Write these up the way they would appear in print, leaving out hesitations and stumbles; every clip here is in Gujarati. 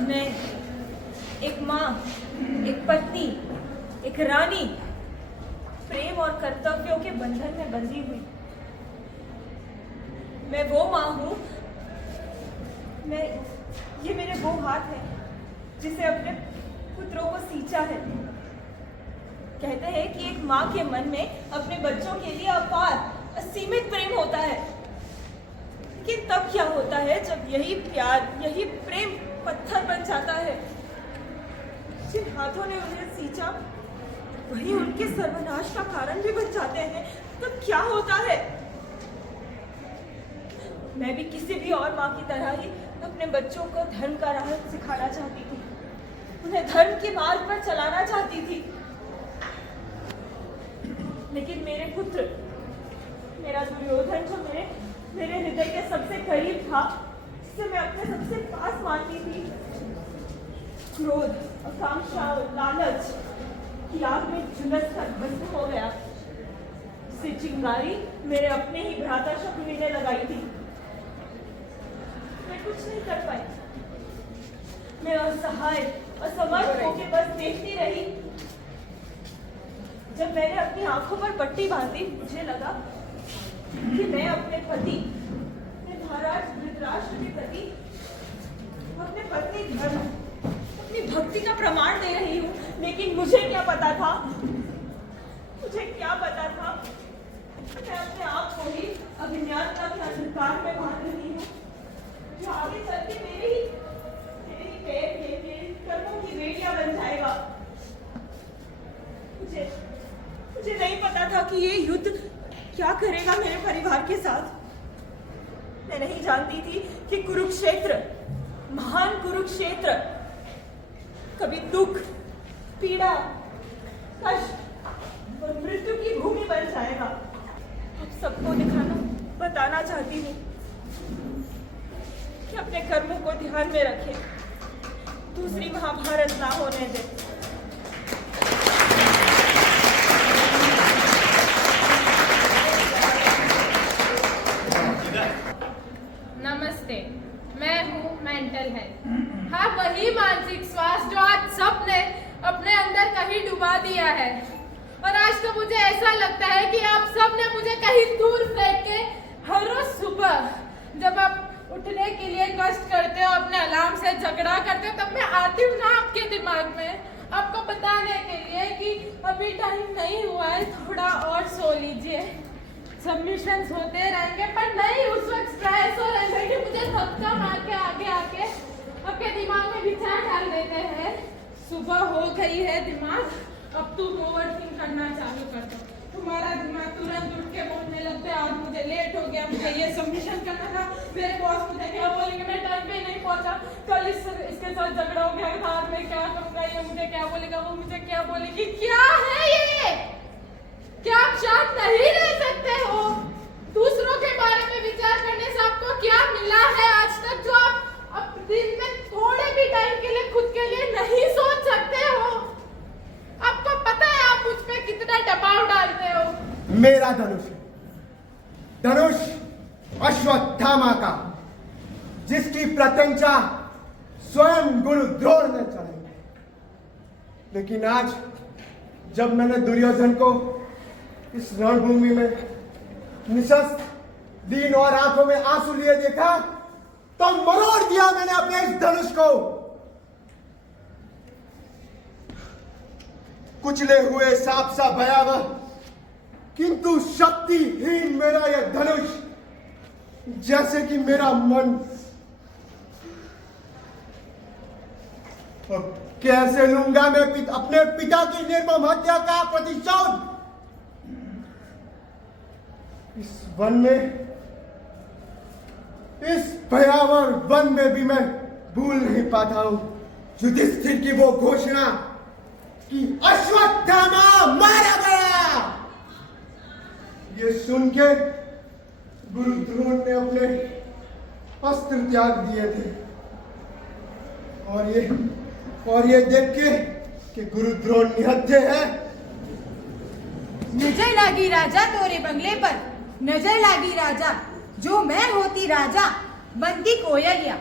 मैं एक माँ, एक पत्नी, एक रानी, प्रेम और कर्तव्यों के बंधन में बंधी हुई। मैं वो माँ हूँ, ये मेरे वो हाथ है जिसे अपने पुत्रों को सींचा है। कहते हैं कि एक माँ के मन में अपने बच्चों के लिए अपार असीमित प्रेम होता है। लेकिन तब क्या होता है जब यही प्यार, यही प्रेम पत्थर बन जाता है। जिन हाथों ने उन्हें सींचा वही उनके सर्वनाश का कारण भी बन जाते हैं। तब क्या होता है? मैं भी किसी भी और माँ की तरह ही अपने बच्चों को धर्म का राह सिखाना चाहती थी, उन्हें धर्म के मार्ग पर चलाना चाहती थी। लेकिन मेरे पुत्र, मेरा दुर्योधन, जो मेरे हृदय के सबसे करीब था, जिसे मैं अपने सबसे पास मानती थी, क्रोध, आकांक्षा और लालच की आग में झुलस कर भस्म हो गया। जिसे चिंगारी मेरे अपने ही भ्राता शकुनी ने लगाई थी। मैं कुछ नहीं कर पाई। मैं असहाय, असमर्थ होकर बस देखती रही। जब मैंने अपनी आंखों पर पट्टी बांधी, मुझे लगा कि मैं अपने पति, महाराज धृतराष्ट्र के प्रति अपने पत्नी धर्म, अपनी भक्ति का प्रमाण दे रही हूँ। लेकिन मुझे क्या पता था, मैं अपने आप को ही अज्ञानता के अंधकार में बांध रही हूँ, जो आगे चल के मेरे ही पैर, मेरे कर्मों की बेड़ियां बन जाएगा। मुझे नहीं पता था कि ये युद्ध क्या करेगा मेरे परिवार के साथ। मैं नहीं जानती थी कि कुरुक्षेत्र, महान कुरुक्षेत्र, कभी दुख, पीड़ा, कष्ट और मृत्यु की भूमि बन जाएगा। अब सबको बताना चाहती हूँ कि अपने कर्मों को ध्यान में रखें, दूसरी महाभारत ना होने दें। नमस्ते, मैं हूँ मेंटल हेल्थ। हाँ, वही मानसिक स्वास्थ्य जो आज सबने अपने अंदर कहीं डुबा दिया है। और आज तो मुझे ऐसा लगता है कि आप सबने मुझे कहीं दूर फेंक के हर रोज सुबह जब आप उठने के लिए कष्ट करते हो, अपने अलार्म से झगड़ा करते हो, तब मैं आती हूँ ना आपके दिमाग में, आपको बताने के लिए कि अभी टाइम नहीं हुआ है, थोड़ा और सो लीजिए, सबमिशंस होते रहेंगे। पर नहीं, उस वक्त स्ट्रेस और एंजाइटी मुझे धक्का मार के आगे आके आपके दिमाग में विचार डाल देते हैं। सुबह हो गई है दिमाग, अब तुम ओवरथिंक करना चालू कर दो। तुम्हारा दिमाग तुरंत उठ के बोलने लगता है, आज मुझे लेट हो गया, मुझे ये सबमिशन करना था, मेरे बॉस मुझे क्या बोलेंगे, मैं टाइम पे नहीं पहुंचा, कल इसके साथ झगड़ा हो गया था, मैं क्या करूंगा, ये मुझे क्या बोलेगा, वो मुझे क्या बोलेगी। क्या है ये? क्या आप शांत नहीं रह सकते हो? दूसरों के बारे में विचार करने से आपको क्या मिला है आज तक, जो आप दिन में थोड़े भी टाइम के लिए खुद के लिए नहीं सोच सकते हो? आपको पता है आप मुझ पे कितना दबाव डालते हो? मेरा धनुष अश्वत्थामा का, जिसकी प्रत्यंचा स्वयं गुरु द्रोण ने चढ़ाई। लेकिन आज जब मैंने दुर्योधन को इस रणभूमि में निशस्त्र, दीन और आंखों में आंसू लिए देखा, तो मरोड़ दिया मैंने अपने इस धनुष को। कुचले हुए सांप सा भयावह किंतु शक्तिहीन मेरा यह धनुष, जैसे कि मेरा मन। और कैसे लूंगा मैं अपने पिता की निर्मम हत्या का प्रतिशोध? इस वन में, इस भयावह वन में भी मैं भूल नहीं पाता हूं युधिष्ठिर की वो घोषणा कि अश्वत्थामा मारा गया। ये सुन के गुरु द्रोण ने अपने अस्त्र त्याग दिए थे, और ये देख के कि गुरु द्रोण निहत्थे है। नजर लागी राजा तोरे बंगले पर, नजर लागी राजा, जो मैं होती राजा बनती कोयलिया।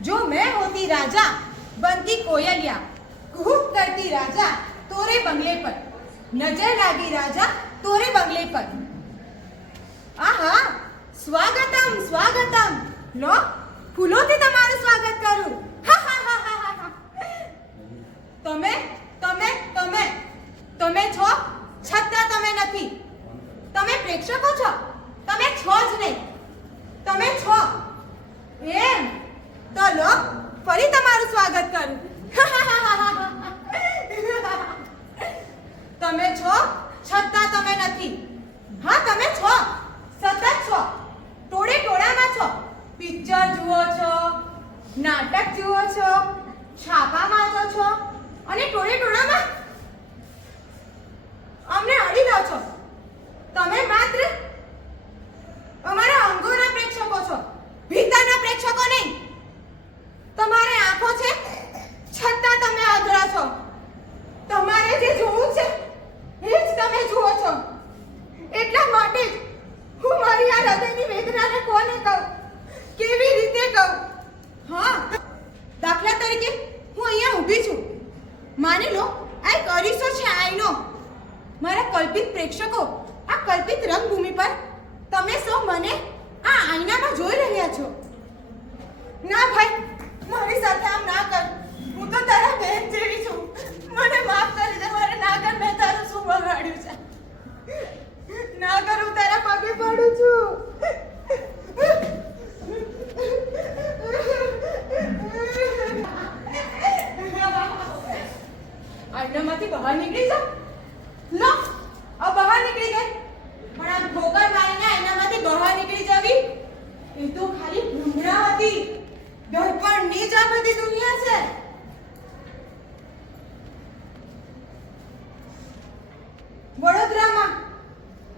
जो मैं होती राजा बनती कोयलिया, कुहुक करती राजा तोरे बंगले पर, नजर लागी राजा तोरे बंगले पर। आहा, स्वागतम स्वागतम, लो फूलोથી તમારું સ્વાગત કરું। હા હા હા હા હા। તમે તમે તમે તમે છો છતાં તમે નથી। તમે પ્રેક્ષકો છો, તમે છો જ નહીં, તમે છો એમ તો લો ફરી તમારું સ્વાગત કરું। તમે છો છતાં તમે નથી। હા તમે છો, સતત છો, ટોળે ટોળામાં છો। પિક્ચર જુઓ છો, નાટક જુઓ છો, છાપા વાંચો છો અને ટોળે ટોળામાં અમને અડી લો છો। તમે માત્ર અમારા અંગોના પ્રેક્ષકો છો, ભીતરના પ્રેક્ષકો નહીં। તમારે આંખો છે છતાં તમે અધરા છો। તમારે જે જોવું છે એ જ તમે જુઓ છો। એટલા માટે જ હું મારી આ હૃદયની વેદનાને કોને કહું, કેવી રીતે કહું? હા, દાખલા તરીકે હું અહીંયા ઊભી છું, માની લો આ એક અરીસો છે આઈનો। મારા કલ્પિત પ્રેક્ષકો આ કલ્પિત રંગભૂમિ પર તમે સૌ મને આ આઈનામાં જોઈ રહ્યા છો। ના ભાઈ, મારી સાથે આમ ના કર। હું તો તારા બહેન જેવી છું, મને માફ કરી દે। મારે ના કર, મેં તારું શું બગાડ્યું છે? ના કર, હું તારા પગે પડું છું। આઈનામાંથી બહાર નીકળી જા। લો આ બહાર નીકળી ગઈ, પણ આ ઠોકર મારીને આઈનામાંથી બહાર નીકળી જવી એ તો ખાલી ભૂંગળા હતી। દર્પણની જ આ બધી દુનિયા છે। વડોદરામાં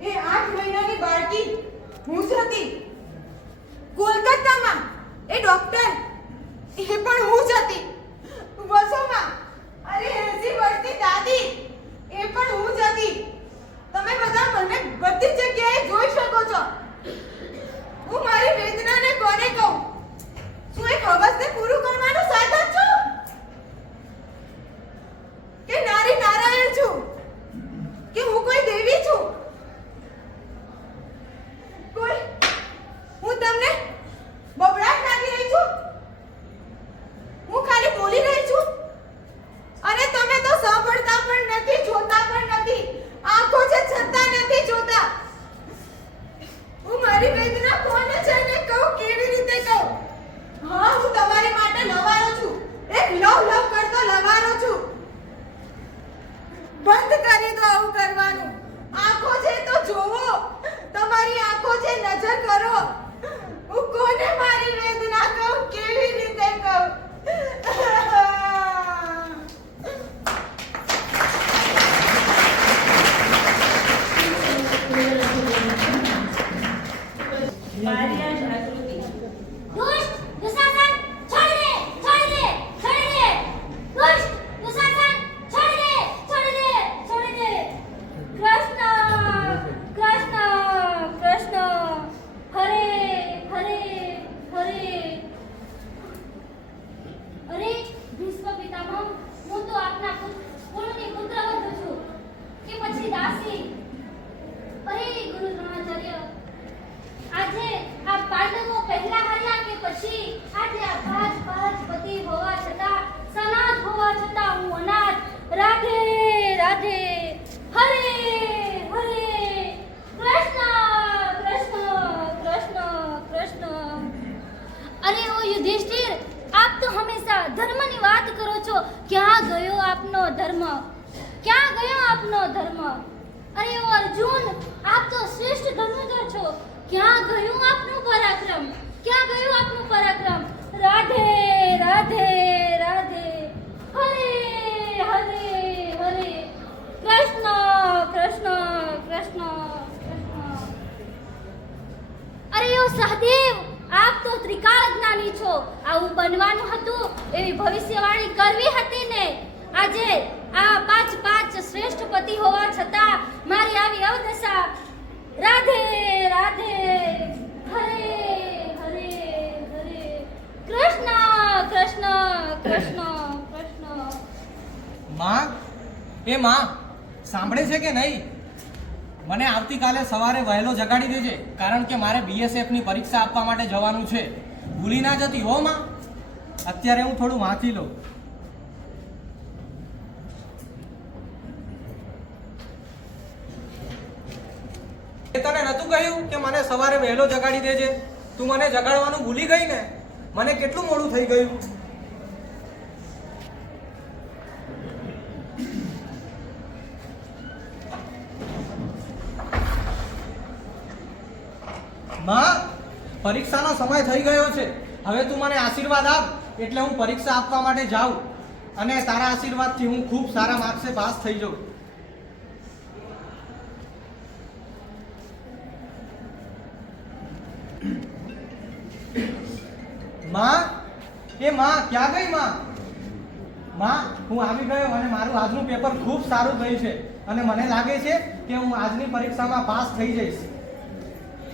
એ 8 મહિનાની બાળકી હું જ હતી। કોલકાતામાં એ ડોક્ટર એ પણ હું જ હતી। વસોમાં અરે 80 વર્ષની દાદી એ પણ હું જ હતી। તમે બધા મને બધી જગ્યાએ જોઈ શકો છો। હું મારી વેદનાને કોને કહું? શું એક હવસને પૂરું કરવાનું સાધન છું કે નારી નારાયણ છું કે હું કોઈ દેવી છું? કોઈ હું તમને બબડાટ લાગી રહી છું? હું ખાલી બોલી રહી છું અને તમે તો સાંભળતા પણ નથી, જોતા પણ નથી। આંખો છે છતાં નથી જોતા। હું મારી વેદના કોને જઈને કહું, કેવી રીતે કહું? હા, હું તમારી માટે લવારો છું, એક લવ લવ કરતો લવારો છું। બંધ કરી દો આવું કરવાનું। આંખો છે તો જોવો, તમારી આંખો છે નજર કરો। હું કોને મારી વેદના કહું, કેવી રીતે કહું? મારી આ જાગૃતિ दुष्ट दुशासन छोड़ दे छोड़ दे छोड़ दे दुष्ट दुशासन छोड़ दे छोड़ दे छोड़ दे कृष्ण कृष्ण कृष्ण हरे हरे हरे अरे भीष्म पितामह હું તો આપના કુળની પુત્રવધુ છું કે પછી દાસી। અરે ગુરુ દ્રોણાચાર્ય, આજે આ પાંડવો પહેલા હાર્યા કે પછી આજે આ પાંચ પતિ હોવા છતાં, સનાથ હોવા છતાં હું અનાથ। રાધે રાધે હરે હરે કૃષ્ણ કૃષ્ણ કૃષ્ણ કૃષ્ણ। અરે ઓ યુધિષ્ઠિર, આપ તો હંમેશા ધર્મની વાત કરો છો। ક્યાં ગયો આપનો ધર્મ? ક્યાં ગયો આપનો ધર્મ? અરે ઓ અર્જુન, આપ તો શ્રેષ્ઠ ધનુર્ધર છો। ક્યાં ગયું આપનું પરાક્રમ? ક્યાં ગયું આપનું પરાક્રમ? રાધે રાધે રાધે હરે હરે હરે કૃષ્ણ કૃષ્ણ કૃષ્ણ કૃષ્ણ। અરે ઓ સહદેવ, આપ તો ત્રિકાળ જ્ઞાની છો। આવું બનવાનું હતું, એવી ભવિષ્યવાણી કરવી હતી ને। આજે આ પાંચ શ્રેષ્ઠ પતિ હોવા છતાં મારી આવી અવદશા। રાધે રાધે હરે હરે હરે કૃષ્ણ પ્રશ્ન માં, એ માં સાંભળે છે કે નહીં? મને આવતીકાલે સવારે વહેલો જગાડી દેજે, કારણ કે મારે BSF ની પરીક્ષા આપવા માટે જવાનું છે. ભૂલી ના જતી હો માં. અત્યારે હું થોડું વાંચી લઉં. તને નતું કહ્યું કે મને સવારે વહેલો જગાડી દેજે? તું મને જગાડવાનું ભૂલી ગઈ ને. મને કેટલું મોડું થઈ ગયું. માં, પરીક્ષાનો સમય થઈ ગયો છે. હવે તું મને આશીર્વાદ આપ, એટલે હું પરીક્ષા આપવા માટે જાઉં અને તારા આશીર્વાદથી હું ખૂબ સારા માર્ક્સે પાસ થઈ જાઉં. માં, એ માં ક્યાં ગઈ માં? માં, હું આવી ગયો અને મારું આજનું પેપર ખૂબ સારું ગયું છે અને મને લાગે છે કે હું આજની પરીક્ષામાં પાસ થઈ જઈશ.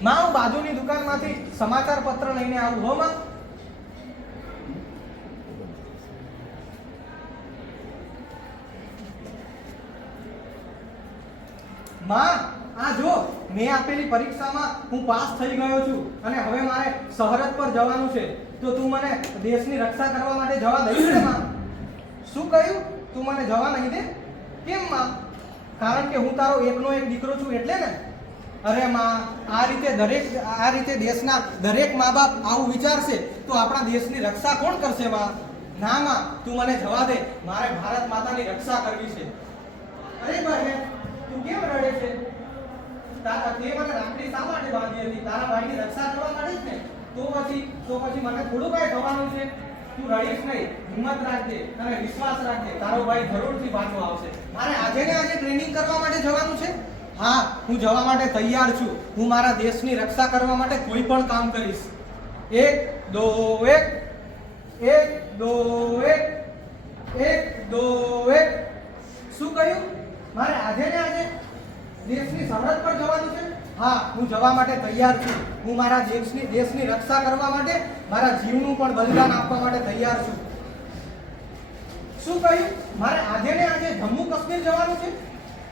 માં, હું બાજુની દુકાનમાંથી સમાચાર પત્ર લઈને આવું હો માં. માં, આ જો, મેં આપેલી પરીક્ષામાં હું પાસ થઈ ગયો છું અને હવે મારે સરહદ પર જવાનું છે. તો તું મને દેશની રક્ષા કરવા માટે જવા દઈશ ને માં? શું કહ્યું? તું મને જવા નહીં દે? કેમ માં? કારણ કે હું તારો એકનો એક દીકરો છું એટલે ને. અરે માં, આ રીતે દેશના દરેક મા બાપ આવું વિચારશે તો આપણા દેશની રક્ષા કોણ કરશે માં? ના માં, તું મને જવા દે. મારે ભારત માતાની રક્ષા કરવી છે. અરે બહેન, તું કેમ રડે છે? તે મને રાખડી શા માટે બાંધી હતી? તારા ભાઈની રક્ષા કરવા માટે જ ને. તો પછી મને થોડું કઈ થવાનું છે. તું રડીશ નહીં, હિંમત રાખજે અને વિશ્વાસ રાખજે. તારો ભાઈ જરૂરથી પાછો આવશે. મારે આજે ને આજે ટ્રેનિંગ કરવા માટે જવાનું છે. હા, હું જવા માટે તૈયાર છું. હું મારા દેશની રક્ષા કરવા માટે કોઈ પણ કામ કરીશ. 1 2 1 1 2 1 1 2 1. શું કહ્યું? મારે આજે ને આજે દેશની સરહદ પર જવાનું છે. હા, હું જવા માટે તૈયાર છું. હું મારા દેશની રક્ષા કરવા માટે મારા જીવનું પણ બલિદાન આપવા માટે તૈયાર છું. શું કહ્યું? મારે આજે ને આજે જમ્મુ કાશ્મીર જવાનું છે.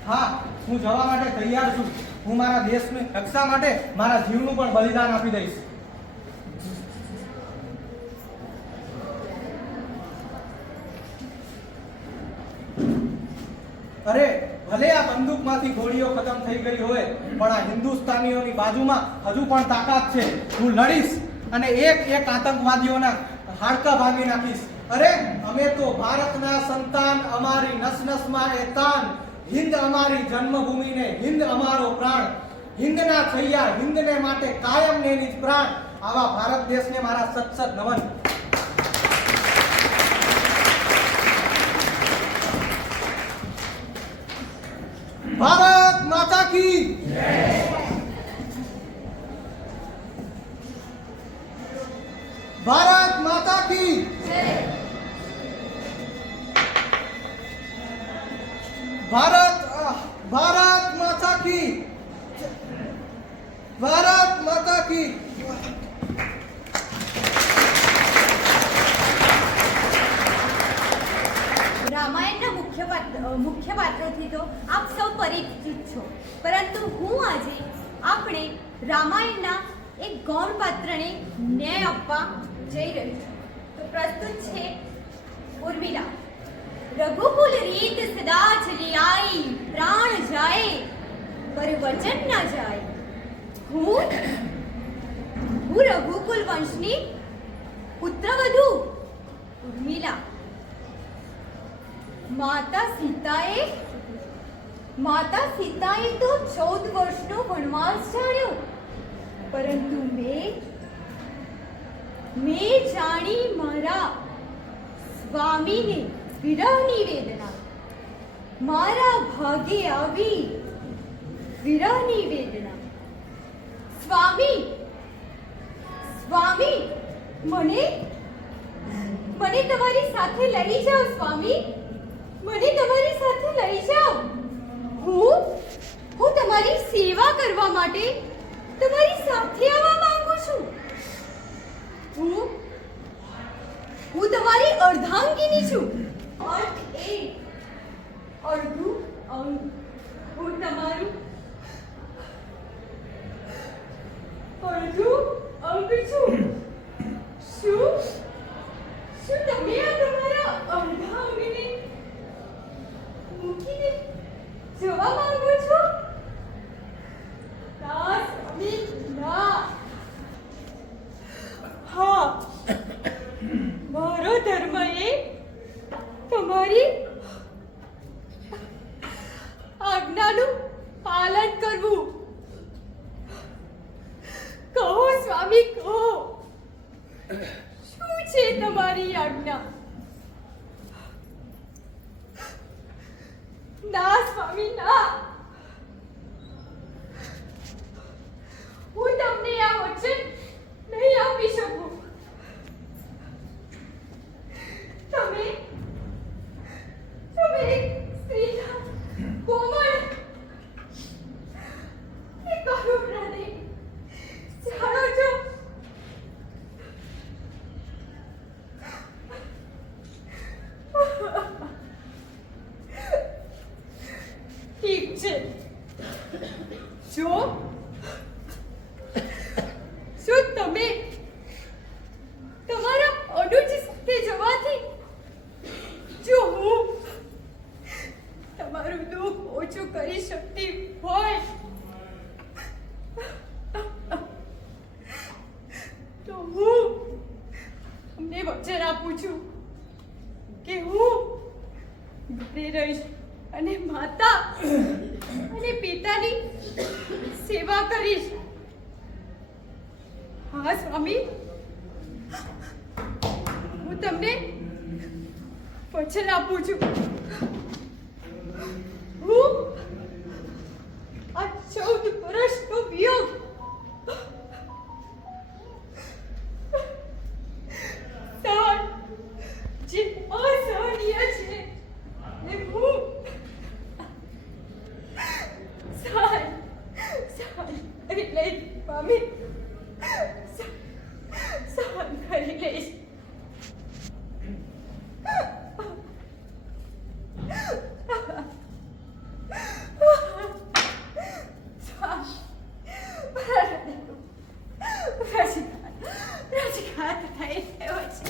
હા, હું જવા માટે તૈયાર છું. હું મારા દેશની રક્ષા માટે મારા જીવનું પણ બલિદાન આપી દઈશ. અરે, ભલે આ બંદૂકમાંથી ગોળીઓ ખતમ થઈ ગઈ હોય, પણ આ હિન્દુસ્તાનીઓની બાજુમાં હજુ પણ તાકાત છે. હું લડીશ અને એક આતંકવાદીઓના હાડકા ભાંગી નાખીશ. અરે, અમે તો ભારતના સંતાન, અમારી નસ નસમાં એ તાન. હિન્દ અમારી જન્મભૂમિ ને હિન્દ અમારો પ્રાણ. હિન્દના થૈયા હિન્દને માટે કાયમ ને નિજ પ્રાણ. આવા ભારત દેશને મારા સત નમન. ભારત માતા કી જય. ભારત માતા કી જય. ભારત માતા કી. ભારત માતા કી. રામાયણના મુખ્ય પાત્રોથી તો આપ સૌ પરિચિત છો, પરંતુ હું આજે આપણે રામાયણના એક ગૌણ પાત્રને ન્યાય આપવા જઈ રહી છું. તો પ્રસ્તુત છે ઉર્મિલા. રઘુકુલ રીત સદા ચલી આઈ, પ્રાણ જાય પર વચન ના જાય. હું રઘુકુલ વંશની પુત્રવધુ ઉર્મિલા. માતા સીતાએ તો 14 વર્ષનો વનવાસ જાણ્યો, પરંતુ મેં જાણી મારા સ્વામીને વિરહની વેદના. મારા ભાગે આવી વિરહની વેદના. સ્વામી, મને તમારી સાથે લઈ જાઓ. સ્વામી, મને તમારી સાથે લઈ જાઓ. હું તમારી સેવા કરવા માટે તમારી સાથે આવવા માંગુ છું. હું તમારી અર્ધાંગીની છું. અર્થ એ અડધું અંગ. હું તમારું અડધું અંગ છું. શું તમે આ તમારા અડધા અંગને મૂકીને જવા માંગો છો? ના સ્વામી, ના. હા, મારો ધર્મ એ તમારી આજ્ઞાનું પાલન કરવું. કહો સ્વામી, કહો, શું છે તમારી આજ્ઞા? ના સ્વામી, ના. હું તમને આ વચન નહીં આપી શકું. તમે એક સ્ત્રીના કોમળ કે કરુણ હૃદય જાણો છો. ઠીક છે. જો શું તમે તમારા અનુજ સાથે જવાથી જો હું તમારું દુઃખ ઓછું કરી શકતી હોય તો હું તમને વચન આપું છું કે હું ઘરે રહીશ અને માતા અને પિતાની સેવા કરીશ. હા સ્વામી, હું તમને વચન આપું છું. હું આ 14 વર્ષનો વિયોગ જે અસહનીય છે એ હું સહન કરી લઈશ સ્વામી. સહન કરી લઈશ. રજઘાત થઈ ગયો છે.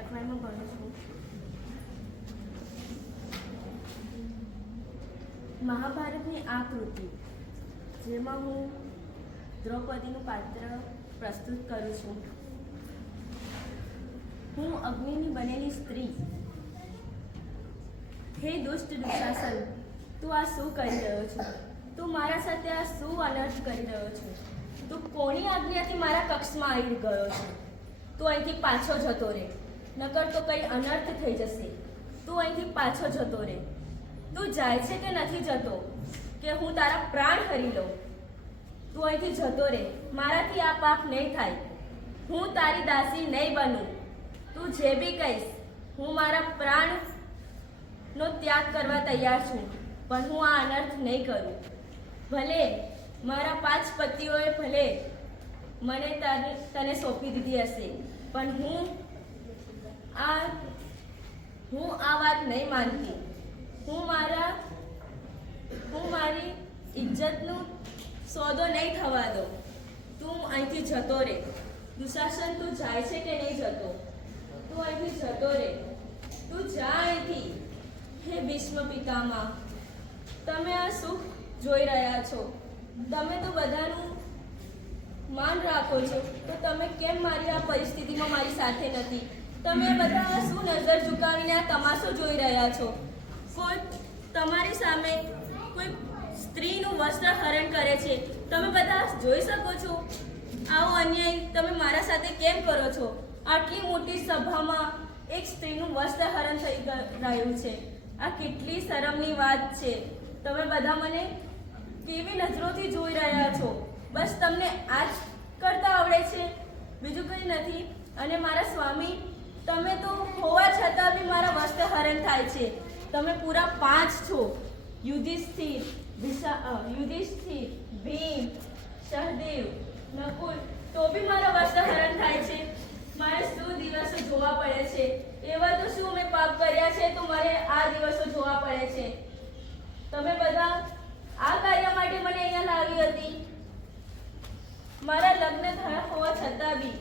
એફવાયમાં ભણું છું. મહાભારતની આ કૃતિ જેમાં હું દ્રૌપદીનું પાત્ર પ્રસ્તુત કરું છું. હું અગ્નિની બનેલી સ્ત્રી. હે દુષ્ટ દુશાસન, તું આ શું કરી રહ્યો છે? તું મારા સાથે આ શું અનર્થ કરી રહ્યો છે? તું કોની આજ્ઞાથી મારા કક્ષમાં આવી ગયો છે? તું અહીંથી પાછો જતો રહે, નકર તો કંઈ અનર્થ થઈ જશે. તું અહીંથી પાછો જતો રહે. તું જાય છે કે નથી જતો કે હું તારા પ્રાણ હરી લઉં? તું અહીંથી જતો રહે, મારાથી આ પાપ નહીં થાય. હું તારી દાસી નહીં બનું. તું જે બી કહીશ, હું મારા પ્રાણનો ત્યાગ કરવા તૈયાર છું, પણ હું આ અનર્થ નહીં કરું. ભલે મારા 5 પતિઓએ ભલે મને તને સોંપી દીધી હશે, પણ હું આ વાત નહીં માનતી. હું મારી ઇજ્જતનું સોદો નહીં થવા દો. તું અહીંથી જતો રહે. દુશાસન, તું જાય છે કે નહીં જતો? તું અહીંથી જતો રહે. તું જા અહીંથી. હે ભીષ્મ પિતામહ, તમે આ સુખ જોઈ રહ્યા છો. તમે તો બધાનું માન રાખો છો, તો તમે કેમ મારી આ પરિસ્થિતિમાં મારી સાથે નથી? તમે બધા શું નજર ઝુકાવીને આ તમાશો જોઈ રહ્યા છો? કોઈ તમારી સામે કોઈ સ્ત્રીનું વસ્ત્ર હરણ કરે છે, તમે બધા જોઈ શકો છો. આવો અન્યાય તમે મારા સાથે કેમ કરો છો? આટલી મોટી સભામાં એક સ્ત્રીનું વસ્ત્ર હરણ થઈ રહ્યું છે, આ કેટલી શરમની વાત છે. તમે બધા મને કેવી નજરોથી જોઈ રહ્યા છો. બસ તમને આ જ કરતા આવડે છે, બીજું કંઈ નથી. અને મારા સ્વામી, તમે તો હોવા છતાં બી મારા વસ્તે હરણ થાય છે. તમે પૂરા 5 છો. યુધિષ્ઠિર, ભીમ, સહદેવ, નકુલ, તો બી મારા વસ્તે હરણ થાય છે. મારે શું દિવસો જોવા પડે છે. એવા તો શું મેં પાપ કર્યા છે તો મારે આ દિવસો જોવા પડે છે. તમે બધા આ કાર્ય માટે મને અહીંયા લાવી હતી. મારા લગ્ન થયા હોવા છતાં બી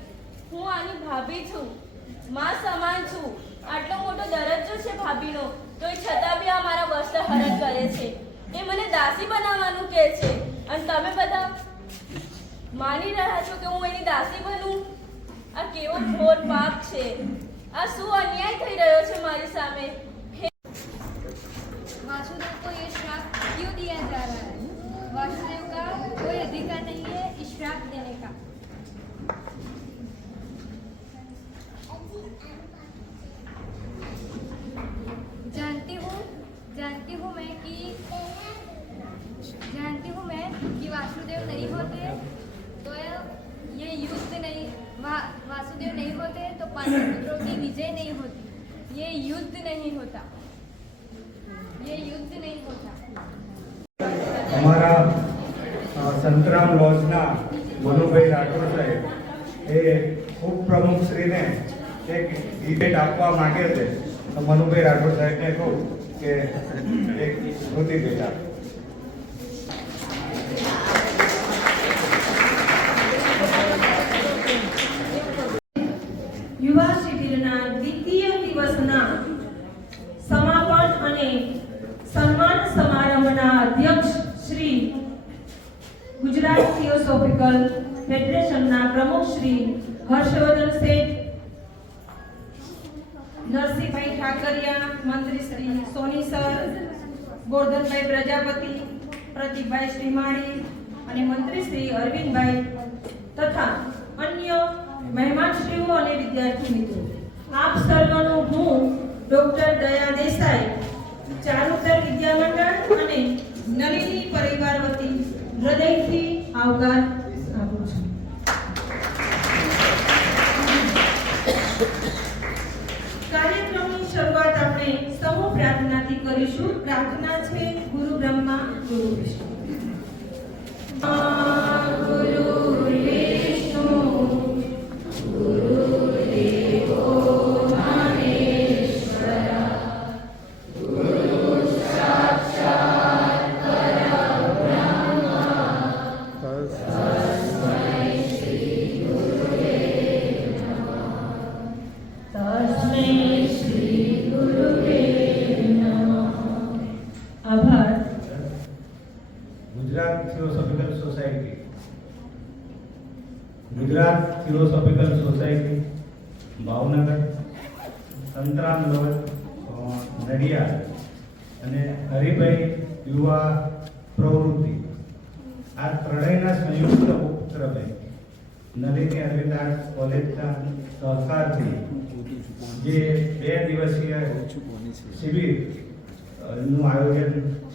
હું આની ભાભી છું, માં સમાન છું. આટલો મોટો દરજ્જો છે ભાભીનો, તોય છતાં બી આ મારા વસ્ત્ર હરણ કરે છે. એ મને દાસી બનાવવાનું કહે છે અને તમે બધા માની રહ્યા છો કે હું એની દાસી બનું. આ કેવો ઘોર પાપ છે. આ શું અન્યાય થઈ રહ્યો છે મારી સામે. वासुदेव को ये श्राप क्यों दिया जा रहा है? वासुदेव का कोई अधिकार नहीं है इस श्राप देने का. जानती हूँ मैं कि वासुदेव नहीं होते तो ये युद्ध नहीं, वासुदेव नहीं होते तो पांडव पुत्रों की विजय नहीं होती. ये युद्ध नहीं होता. અમારા સંતરામ લોજના મનુભાઈ રાઠોડ સાહેબ એ ઉપપ્રમુખશ્રીને એક ડિબેટ આપવા માંગે છે. તો મનુભાઈ રાઠોડ સાહેબને કહું કે એક સ્મૃતિ ભેટ આપે. યુવા શિબિરના દ્વિતીય દિવસના સમાપન અને સન્માન સમારંભના અધ્યક્ષ શ્રી ગુજરાત થિયોસોફિકલ ફેડરેશનના પ્રમુખ શ્રી હર્ષવર્ધન શેઠ, નરસિંહભાઈ ઠાકરિયા, મંત્રી શ્રી સોની સર, ગોરધનભાઈ પ્રજાપતિ, પ્રતિકભાઈ શ્રીમાળી અને મંત્રી શ્રી અરવિંદભાઈ તથા અન્ય મહેમાનશ્રીઓ અને વિદ્યાર્થી મિત્રો, આપ સર્વનું હું ડોક્ટર દયા દેસાઈ, ચારુતર વિદ્યા મંડળ અને નલિની પરિવાર વતી હૃદયથી આવકાર આપું છું. કાર્યક્રમની શરૂઆત આપણે સમૂહ પ્રાર્થનાથી કરીશું. પ્રાર્થના છે ગુરુ બ્રહ્મા ગુરુ Vishnu. Gujarat theosophical society Bhavnagar, Santram lodge Nadiad અને હરિભાઈ યુવા પ્રવૃત્તિ આ ત્રણેયના સંયુક્ત ઉપક્રમે નલિની અરવિંદ આર્ટ્સ કોલેજના સહકારથી જે 2 દિવસીય શિબિર નું આયોજન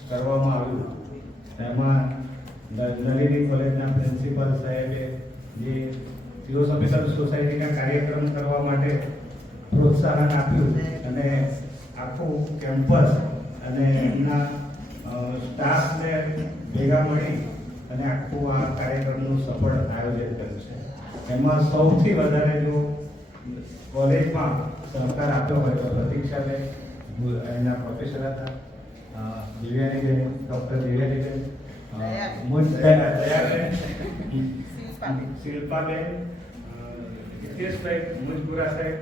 કરવામાં આવ્યું. એમાં નલિની કોલેજના પ્રિન્સિપાલ સાહેબે જે થિયોસોફિકલ સોસાયટીના કાર્યક્રમ કરવા માટે પ્રોત્સાહન આપ્યું અને આખું કેમ્પસ અને એમના સ્ટાફને ભેગા મળી અને આખું આ કાર્યક્રમનું સફળ આયોજન કર્યું છે. એમાં સૌથી વધારે જો કોલેજમાં સહકાર આપ્યો હોય તો પ્રતીક્ષાબેન, એના પ્રોફેસર હતા, દિવ્યાનીબેન, ડૉક્ટર દિવ્યાનીબેન, દયાબેન, શિલ્પાબેન, હિતેશભાઈ, મુજપુરા સાહેબ,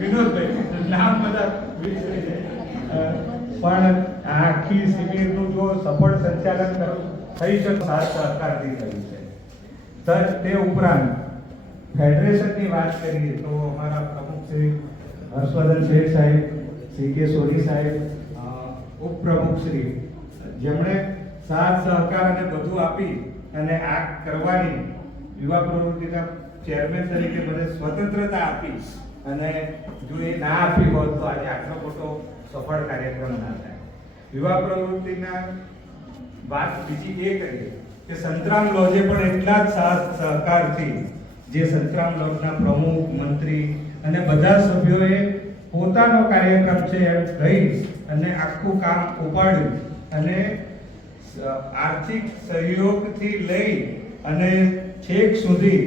વિનોદભાઈ, નામ બધા પણ આખી શિબિરનું જો સફળ સંચાલન થઈ શકે સાથ સહકારથી થયું છે. તે ઉપરાંત ફેડરેશનની વાત કરીએ તો અમારા પ્રમુખ શ્રી હર્ષવર્ધન શેઠ સાહેબ, શ્રી કે સોની સાહેબ, ઉપપ્રમુખ શ્રી, જેમણે સાથ સહકાર અને બધું આપી અને આ કરવાની યુવા પ્રવૃત્તિના ચેરમેન તરીકે મને સ્વતંત્રતા આપી અને જો એ ના આપી હોત તો આજે આટલો મોટો સફળ કાર્યક્રમ ના થાય. યુવા પ્રવૃત્તિના વાત બીજી એ કરીએ કે સંતરામ લોજે પણ એટલા જ સાથ સહકારથી જે સંતરામ લોજના પ્રમુખ, મંત્રી અને બધા સભ્યોએ પોતાનો કાર્યક્રમ છે એમ કહી અને આખું કામ ઉપાડ્યું અને આર્થિક સહયોગથી લઈ અને છેક સુધી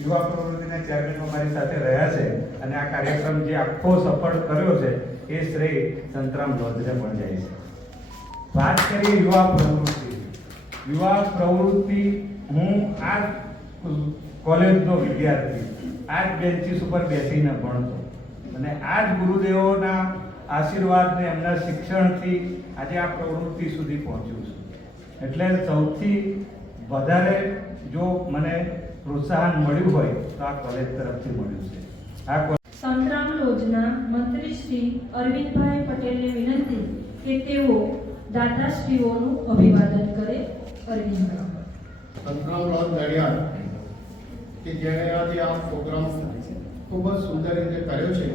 યુવા પ્રવૃત્તિના ચેરમેનો મારી સાથે રહ્યા છે અને આ કાર્યક્રમ જે આખો સફળ કર્યો છે એ શ્રેય સંતરામ લોજને પણ જાય છે. વાત કરીએ યુવા પ્રવૃત્તિ, હું આ કોલેજનો વિદ્યાર્થી, આ જ બેન્ચીસ ઉપર બેસીને ભણતો અને આ જ ગુરુદેવોના આશીર્વાદને એમના શિક્ષણથી આજે આ પ્રવૃત્તિ સુધી પહોંચ્યું છું. એટલે સૌથી વધારે જો મને પ્રોત્સાહન મળ્યું હોય તો આ કોલેજ તરફથી મળ્યું છે. આ સંતરામ લોજના મંત્રી શ્રી અરવિંદભાઈ પટેલને વિનંતી કે તેઓ દાતાશ્રીઓનું અભિવાદન કરે. અરવિંદભાઈ. સંતરામ લોજ નડિયાદ કે જેણે આજે આ પ્રોગ્રામ ખૂબ જ સુંદર રીતે કર્યો છે,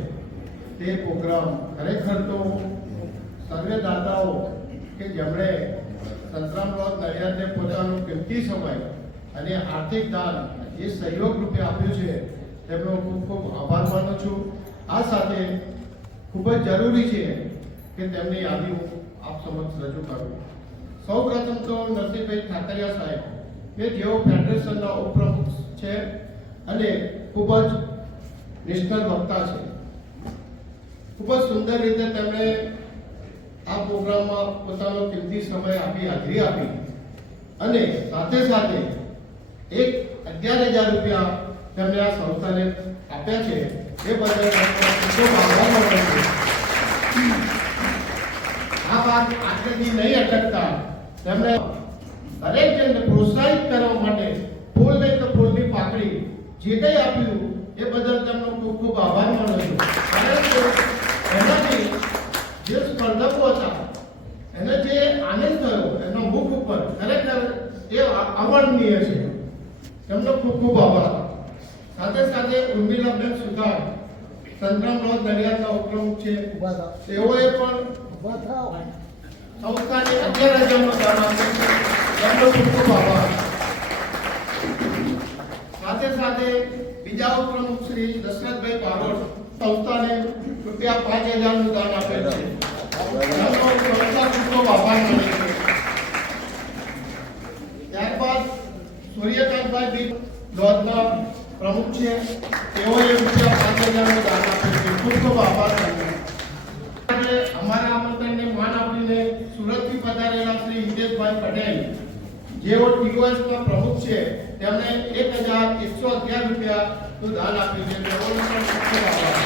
તે પ્રોગ્રામ ખરેખર તો સર્વે દાતાઓ કે જેમણે સંતરામ લોજ નડિયાદને પોતાનો કિંમતી સમય અને આર્થિક દાન જે સહયોગ રૂપે આપ્યું છે તેમનો ખૂબ ખૂબ આભાર માનું છું. આ સાથે ખૂબ જ જરૂરી છે કે તેમની યાદી હું આપ સમક્ષ રજૂ કરું. સૌ પ્રથમ તો નરસિંહભાઈ ઠાકરિયા સાહેબ કે જેઓ ફેડરેશનના ઉપપ્રમુખ છે અને ખૂબ જ નિષ્ણાત વક્તા છે. ખૂબ જ સુંદર રીતે તેમણે આ પ્રોગ્રામમાં પોતાનો કિંમતી સમય આપી, હાજરી આપી અને સાથે સાથે 11,000 રૂપિયા તેમણે આ સંસ્થાને આપ્યા છે. એ બદલ ખૂબ આભાર માનું છું. આ વાત આટલેથી નહીં અટકતા તેમણે દરેક જણને પ્રોત્સાહિત કરવા માટે ફૂલ નહીં તો ફૂલની પાકડી જે કંઈ આપ્યું એ બદલ તેમનો ખૂબ ખૂબ આભાર માનું છું. કારણ કે એનાથી જે સ્પર્ધકો હતા એને જે આનંદ થયો એમના મુખ ઉપર ખરેખર એ અવર્ણનીય છે. તેમનો ખૂબ ખૂબ આભાર. સાથે સાથે ઉર્મિલાબેન સુથાર સંતરામ લોજ નડિયાદના ઉપપ્રમુખ છે, તેઓએ પણ સંસ્થાને 11,000નું દાન આપ્યું છે. તેમનો ખૂબ ખૂબ આભાર. સાથે સાથે બીજા ઉપપ્રમુખ શ્રી દશરથભાઈ બારોટ સંસ્થાને ₹5,000નું દાન આપેલ છે. તેમનો સંસ્થા ખૂબ ખૂબ આભાર માને છે. ત્યારબાદ સૂર્યકાંતભાઈ બી લોજના પ્રમુખ છે, તેઓએ ₹5,000નું દાન આપેલ છે. ખૂબ ખૂબ આભાર માને. અમારા આમંત્રણને માન આપીને સુરતથી પધારેલા શ્રી હિતેશભાઈ પટેલ જેઓ ટીઓએસના પ્રમુખ છે, તેમણે ₹1,111નું દાન આપ્યું છે. તેઓનો પણ ખૂબ ખૂબ આભાર.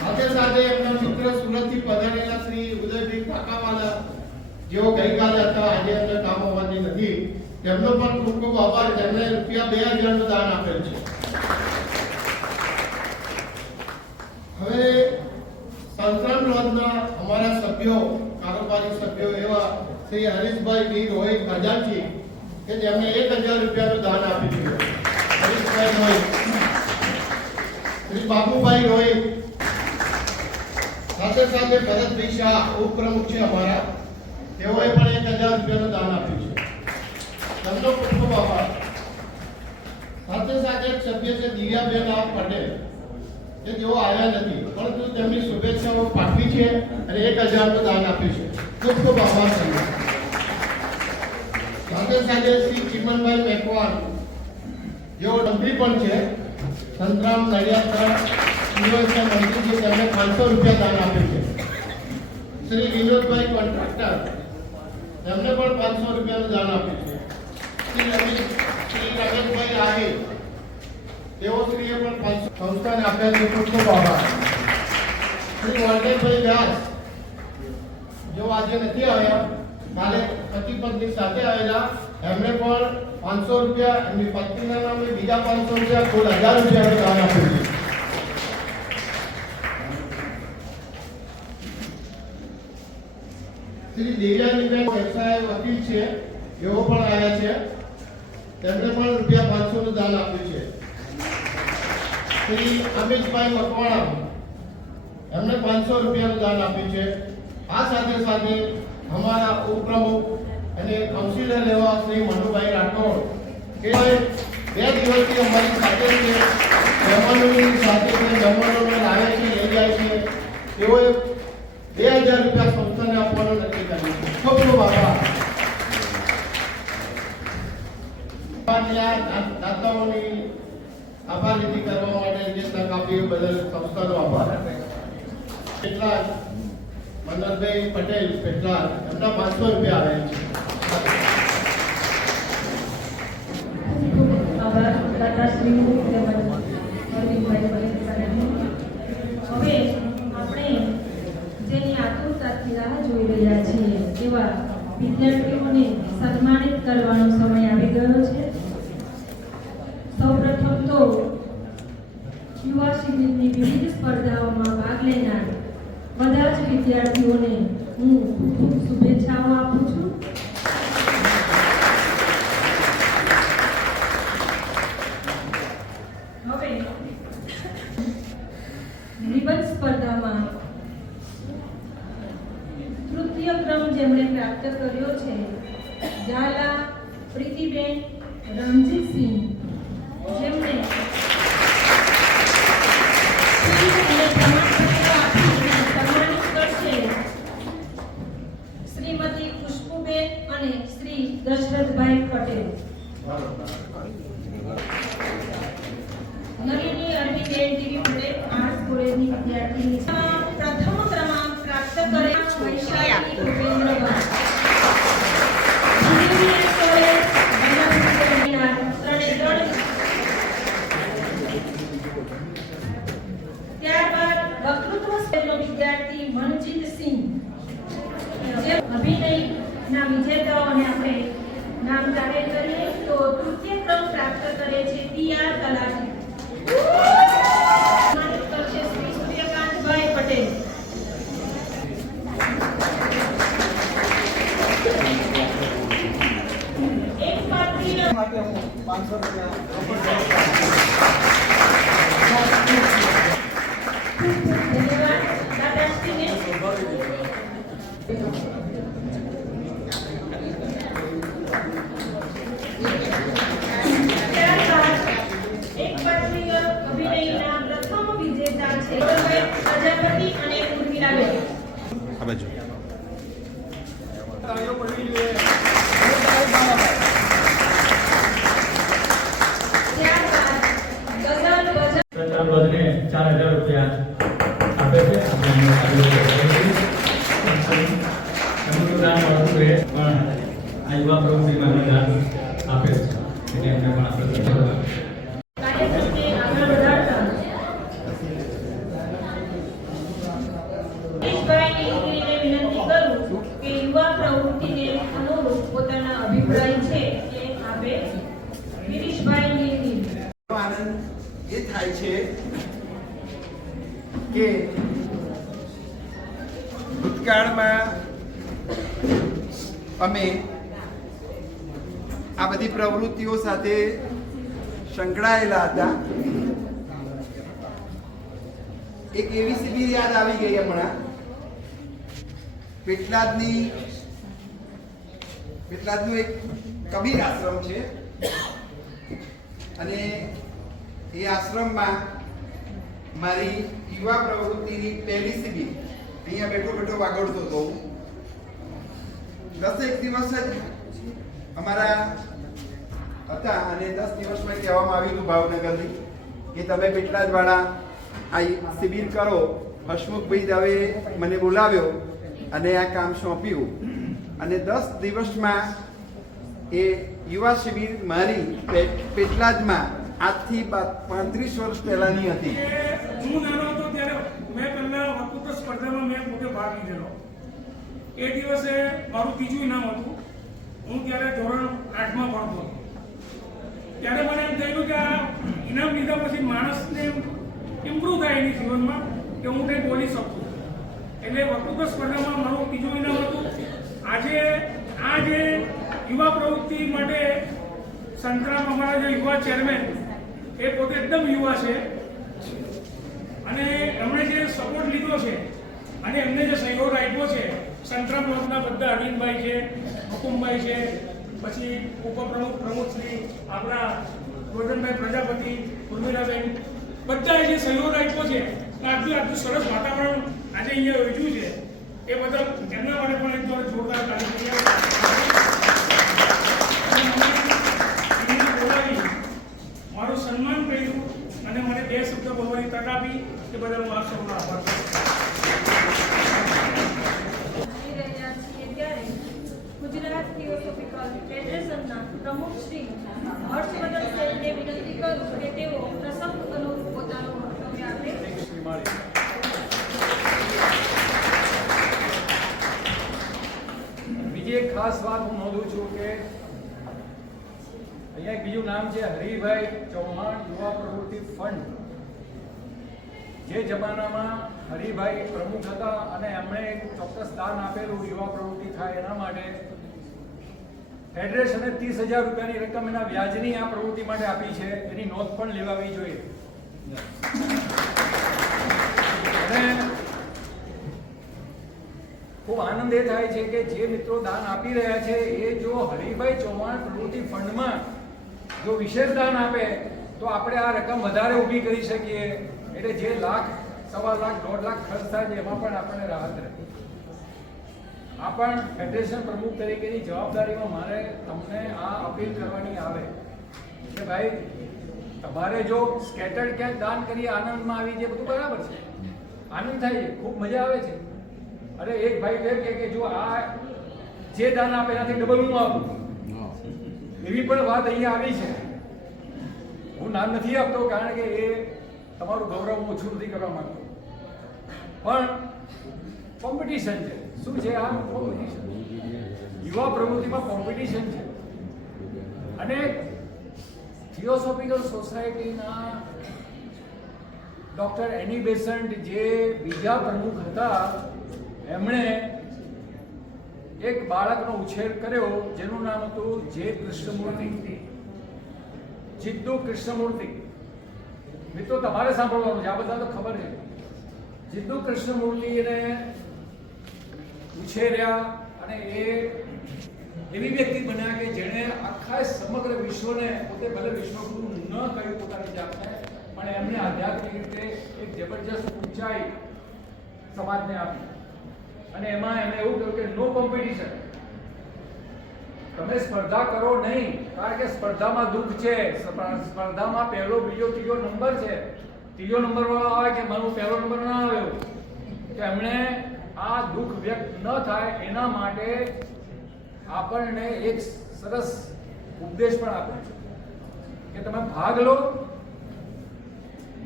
સાથે સાથે એમના મિત્ર સુરતથી પધારેલા શ્રી ઉદયભાઈ કાકાવાલા જેઓ ગઈકાલે હતા, આજે એમને કામ હોવાની નથી, તેમનો પણ ખૂબ ખૂબ આભાર. તેમણે ₹2,000નું દાન આપેલ છે. હવે સંતરામ લોજના અમારા સભ્યો, કારોબારી સભ્યો એવા શ્રી હરીશભાઈ બી રોહિત ખજાનજી કે જેમણે ₹1,000નું દાન આપ્યું છે. હરીશભાઈ રોહિત, શ્રી બાબુભાઈ રોહિત, સાથે સાથે ભરતભાઈ શાહ ઉપપ્રમુખ છે અમારા, તેઓએ પણ ₹1,000નું દાન આપ્યું છે. તેમનો ખૂબ ખૂબ આભાર. સાથે સાથે એક સભ્ય છે દિવ્યાબેન પટેલ કે જેઓ આવ્યા નથી પરંતુ તેમની શુભેચ્છાઓ પાઠવી છે અને ₹1,000નું દાન આપ્યું છે. ખૂબ ખૂબ આભાર. સાથે સાથે શ્રી ચિમનભાઈ મેકવાન જેઓ મંત્રી પણ છે, સંતરામ નડિયાદના મંત્રી છે, તેમને ₹500 દાન આપ્યું છે. શ્રી વિનોદભાઈ કોન્ટ્રાક્ટર, તેમને પણ ₹500નું દાન આપ્યું છે. શ્રી રમેશભાઈ આહિર, તેઓ શ્રીએ પણ સંસ્થાને આપ્યા છે. ખૂબ ખૂબ આભાર. શ્રી વર્ધનભાઈ વ્યાસ જેઓ આજે નથી આવ્યા, કાલે પતિ પત્ની સાથે આવેલા, એમણે પણ ₹500, એમની પત્નીના નામે બીજા ₹500, કુલ ₹1,000નું દાન આપ્યું છે. શ્રી દેવયાનીબેન વ્યવસાય વકીલ છે, એઓ પણ આવ્યા છે, તેમણે પણ ₹500નું દાન આપ્યું છે. શ્રી અમિતભાઈ મકવાણા એમણે 500 રૂપિયાનું દાન આપ્યું છે. આ સાથે સાથે અમારા ઉપપ્રમુખ અને કાઉન્સિલર એવા શ્રી મનુભાઈ રાઠોડ કે 2 દિવસથી અમારી સાથે છે, મહેમાનોની સાથે છે, મહેમાનોને લાવે છે, લઈ જાય છે. તેઓએ 2000 રૂપિયા સંસ્થાને આપવાનું નક્કી કર્યું છે. ખૂબ ખૂબ આભાર. દાતાઓની આભાર વિધિ કરવા માટે જે તક આપી બદલ સંસ્થાનો આભાર. પેટલાદ મનોજભાઈ પટેલ પેટલાદ એમના 500 રૂપિયા આવેલ છે. આભાર દાદાશ્રી તેમજ અરવિંદભાઈ પટેલ. હવે આપણે જેની આતુરતાથી રાહ જોઈ રહ્યા છીએ એવા વિદ્યાર્થીઓને સન્માનિત કરવાનો સમય આવી ગયો છે. સૌપ્રથમ તો યુવા શિબિરની વિવિધ સ્પર્ધાઓમાં ભાગ લેનાર બધા જ વિદ્યાર્થીઓને હું ખૂબ શુભેચ્છાઓ આપું છું. હવે નિબંધ સ્પર્ધામાં તૃતીય ક્રમ જેમણે પ્રાપ્ત કર્યો છે ઝાલા પ્રીતિબેન રણજીતસિંહ, જેમણે સન્માનિત કરશે શ્રીમતી ખુશ્બુબેન અને શ્રી દશરથભાઈ પટેલ. નલિની અરવિંદબેન ટીવી પટેલ આર્ટ્સ કોલેજની વિદ્યાર્થીની પ્રથમ ક્રમાંક પ્રાપ્ત કરે વૈશાલી ભૂપેન્દ્રભાઈ. ત્યારબાદ વક્તૃત્વ સ્પર્ધાનો વિદ્યાર્થી મનજીતસિંહ, જે અભિનયના વિજેતાઓને આપણે નામ જાહેર કરીએ તો તૃતીય ક્રમ પ્રાપ્ત કરે છે ટીઆર તલાટી. સન્માનિત કરશે શ્રી સૂર્યકાંતભાઈ પટેલ. એક પાત્રી માટે હું 500 રૂપિયા ધન્યવાદ દાદાશ્રીને. ત્યારબાદ એક પાત્રી અભિનયના પ્રથમ વિજેતા છે પ્રજાપતિ અને ઉર્મિલાબેન. ત્યારબાદ ગઝલ પ્રથમ વધને 4000 રૂપિયા આપે છે. એમનું દાન મળતું રહે પણ આ યુવા પ્રવૃત્તિમાં દાન આપે છે એટલે એમને પણ આપણે ધન્યવાદ. કાર્યક્રમને આગળ વધારતા ગિરીશભાઈની દીકરીને વિનંતી કરું કે યુવા પ્રવૃત્તિને અનુરૂપ પોતાના અભિપ્રાય છે એ આપે. ગિરીશભાઈની દીકરી. આનંદ એ થાય છે કે ભૂતકાળમાં અમે આ બધી પ્રવૃત્તિઓ સાથે સંકળાયેલા હતા. એક એવી શિબિર યાદ આવી ગઈ હમણાં. પેટલાદનું એક કબીર આશ્રમ છે અને એ આશ્રમમાં મારી યુવા પ્રવૃત્તિની પહેલી શિબિર અહીંયા બેઠો બેઠો વાગડતો હતો. 10 દિવસ જ અમારા હતા અને 10 દિવસમાં કહેવામાં આવ્યું હતું ભાવનગરથી કે તમે પેટલાદવાળા આ શિબિર કરો. હસમુખભાઈ દવે મને બોલાવ્યો અને આ કામ સોંપ્યું અને 10 દિવસમાં એ યુવા શિબિર મારી પેટલાદમાં આજથી 35 વર્ષ પહેલાની હતી. હું નાનો હતો ત્યારે મેં પહેલા વક્તૃત્વ સ્પર્ધામાં મેં પોતે ભાગ લીધેલો. એ દિવસે મારું ત્રીજું ઇનામ હતું. હું ત્યારે ધોરણ 8માં ભણતો હતો. ત્યારે મને એમ થયું કે આ ઇનામ લીધા પછી માણસને ઇમ્પ્રૂવ થાય એની જીવનમાં કે હું કંઈ બોલી શકું. એટલે વક્તૃત્વ સ્પર્ધામાં મારું ત્રીજું ઇનામ હતું. આજે આ જે યુવા પ્રવૃત્તિ માટે સંતરામ અમારા જે યુવા ચેરમેન એ પોતે એકદમ યુવા છે. અને એમણે જે સપોર્ટ લીધો છે અને એમને જે સહયોગ આપ્યો છે, સંતરામ બ્લોકના બધા અરવિંદભાઈ છે, હુકુમભાઈ છે, પછી ઉપપ્રમુખ પ્રમુખ શ્રી આપણા ગોરધનભાઈ પ્રજાપતિ, ઉર્મિલાબેન, બધાએ જે સહયોગ આપ્યો છે, આટલું સરસ વાતાવરણ આજે અહીંયા યોજ્યું છે, એ બદલ એમના માટે પણ એક જોરદાર તાલીમ બોલાવી મારું સન્માન કર્યું અને મને 2 શબ્દ બોલવાની તક આપી, એ બદલ હું આપ સૌનો આભાર માનું છું. ગુજરાત થિયોસોફિકલ ફેડરેશનના પ્રમુખ શ્રી હર્ષવર્ધન શેઠને વિનંતી કરું કે તેઓ પ્રસંગ અનુરૂપ પોતાનું વક્તવ્ય આપે. બીજી એક ખાસ વાત હું નોંધું છું કે અહીંયા એક બીજું નામ છે હરિભાઈ ચૌહાણ યુવા પ્રવૃત્તિ ફંડ. જે જમાનામાં હરિભાઈ પ્રમુખ હતા અને એમણે એક ચોક્કસ દાન આપેલું યુવા પ્રવૃત્તિ થાય એના માટે, ફેડરેશને 30,000 રૂપિયાની રકમ એના વ્યાજની આ પ્રવૃત્તિ માટે આપી છે. એની નોંધ પણ લેવાવી જોઈએ. અને ખૂબ આનંદ એ થાય છે કે જે મિત્રો દાન આપી રહ્યા છે એ જો હરિભાઈ ચૌહાણ પ્રવૃત્તિ ફંડમાં જો વિશેષ દાન આપે તો આપણે આ રકમ વધારે ઊભી કરી શકીએ. એટલે જે લાખ, 1.25 લાખ, 1.5 લાખ ખર્ચ થાય છે એમાં પણ આપણને રાહત રહે. આ પણ ફેડરેશન પ્રમુખ તરીકેની જવાબદારીમાં મારે તમને આ અપીલ કરવાની આવે કે ભાઈ તમારે જો સ્કેટર્ડ ક્યાંક દાન કરી આનંદમાં આવી જાય, બધું બરાબર છે, આનંદ થાય છે, ખૂબ મજા આવે છે. અરે એક ભાઈ કહે કે જો આ જે દાન આપે એનાથી ડબલ હું આપું, એવી પણ વાત અહીંયા આવી છે. હું નામ નથી આપતો કારણ કે એ તમારું ગૌરવ હું ઓછું નથી કરવા માંગતો, પણ કોમ્પિટિશન છે. શું છે આ કોમ્પિટિશન? યુવા પ્રવૃત્તિમાં કોમ્પિટિશન છે. અને થિયોસોફિકલ સોસાયટીના ડોક્ટર એની બેસન્ટ જે બીજા પ્રમુખ હતા, એમણે એક બાળકનો ઉછેર કર્યો જેનું નામ હતું જે કૃષ્ણમૂર્તિ, જિદ્દુ કૃષ્ણમૂર્તિ. મિત્રો તમારે સાંભળવાનું છે, આ બધા તો ખબર છે. જિદ્દુ કૃષ્ણમૂર્તિને ઉછેર્યા અને એ એવી વ્યક્તિ બન્યા કે જેણે આખા સમગ્ર વિશ્વને, પોતે ભલે વિશ્વગુરુ ન કહ્યું પોતાની જાતને, પણ એમને આધ્યાત્મિક રીતે એક જબરજસ્ત ઊંચાઈ સમાજને આપી. અને એમાં એમણે એવું કહ્યું કે નો કોમ્પિટિશન, તમે સ્પર્ધા કરો નહીં, કારણ કે સ્પર્ધામાં દુઃખ છે. સ્પર્ધામાં પહેલો, બીજો, ત્રીજો નંબર છે. ત્રીજો નંબર વાળો આવે કે મારો પહેલો નંબર ના આવ્યો, તો એમણે આ દુઃખ વ્યક્ત ન થાય એના માટે આપણને એક સરસ ઉપદેશ પણ આપ્યો છે કે તમે ભાગ લો,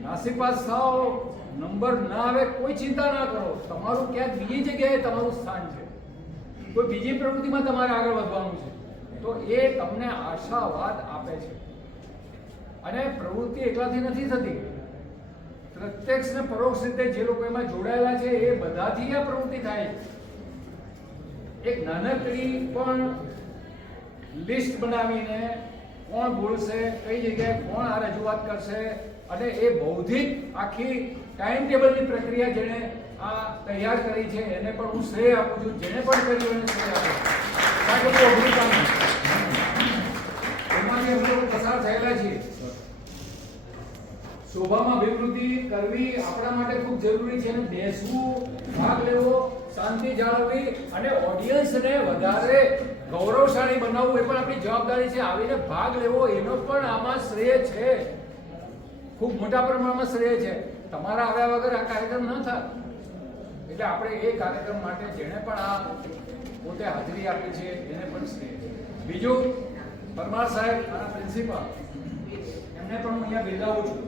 નાસીપાસ થાઓ, નંબર ના આવે કોઈ ચિંતા ના કરો, તમારું ક્યાંક બીજી જગ્યાએ તમારું સ્થાન છે, કોઈ બીજી પ્રવૃત્તિમાં તમારે આગળ વધવાનું છે. તો એ તમને આશાવાદ આપે છે. અને પ્રવૃત્તિ એકલાથી નથી થતી, પ્રત્યક્ષ ને પરોક્ષ રીતે જે લોકો એમાં જોડાયેલા છે એ બધાથી આ પ્રવૃત્તિ થાય છે. એક નાનકડી પણ લિસ્ટ બનાવીને કોણ બોલશે, કઈ જગ્યાએ કોણ આ રજૂઆત કરશે, અને એ બૌદ્ધિક આખી ટાઈમ ટેબલની પ્રક્રિયા જેણે આ તૈયાર કરી છે એને પણ હું શ્રેય આપું છું. જેને પણ કર્યું એને શ્રેય આપું, કારણ કે બહુ અઘરું કામ છે. એમાંથી અમે લોકો પસાર થયેલા છીએ. શોભામાં અભિવૃદ્ધિ કરવી આપણા માટે ખૂબ જરૂરી છે. અને બેસવું, ભાગ લેવો, શાંતિ જાળવવી અને ઓડિયન્સને વધારે ગૌરવશાળી બનાવવું એ પણ આપણી જવાબદારી છે. આવીને ભાગ લેવો એનો પણ આમાં શ્રેય છે, ખૂબ મોટા પ્રમાણમાં શ્રેય છે. તમારા આવ્યા વગર આ કાર્યક્રમ ન થાય. એટલે આપણે એ કાર્યક્રમ માટે જેણે પણ આ પોતે હાજરી આપી છે એને પણ શ્રેય છે. બીજું, પરમાર સાહેબ અને પ્રિન્સિપાલ એમને પણ હું અહીંયા બિરદાવું છું.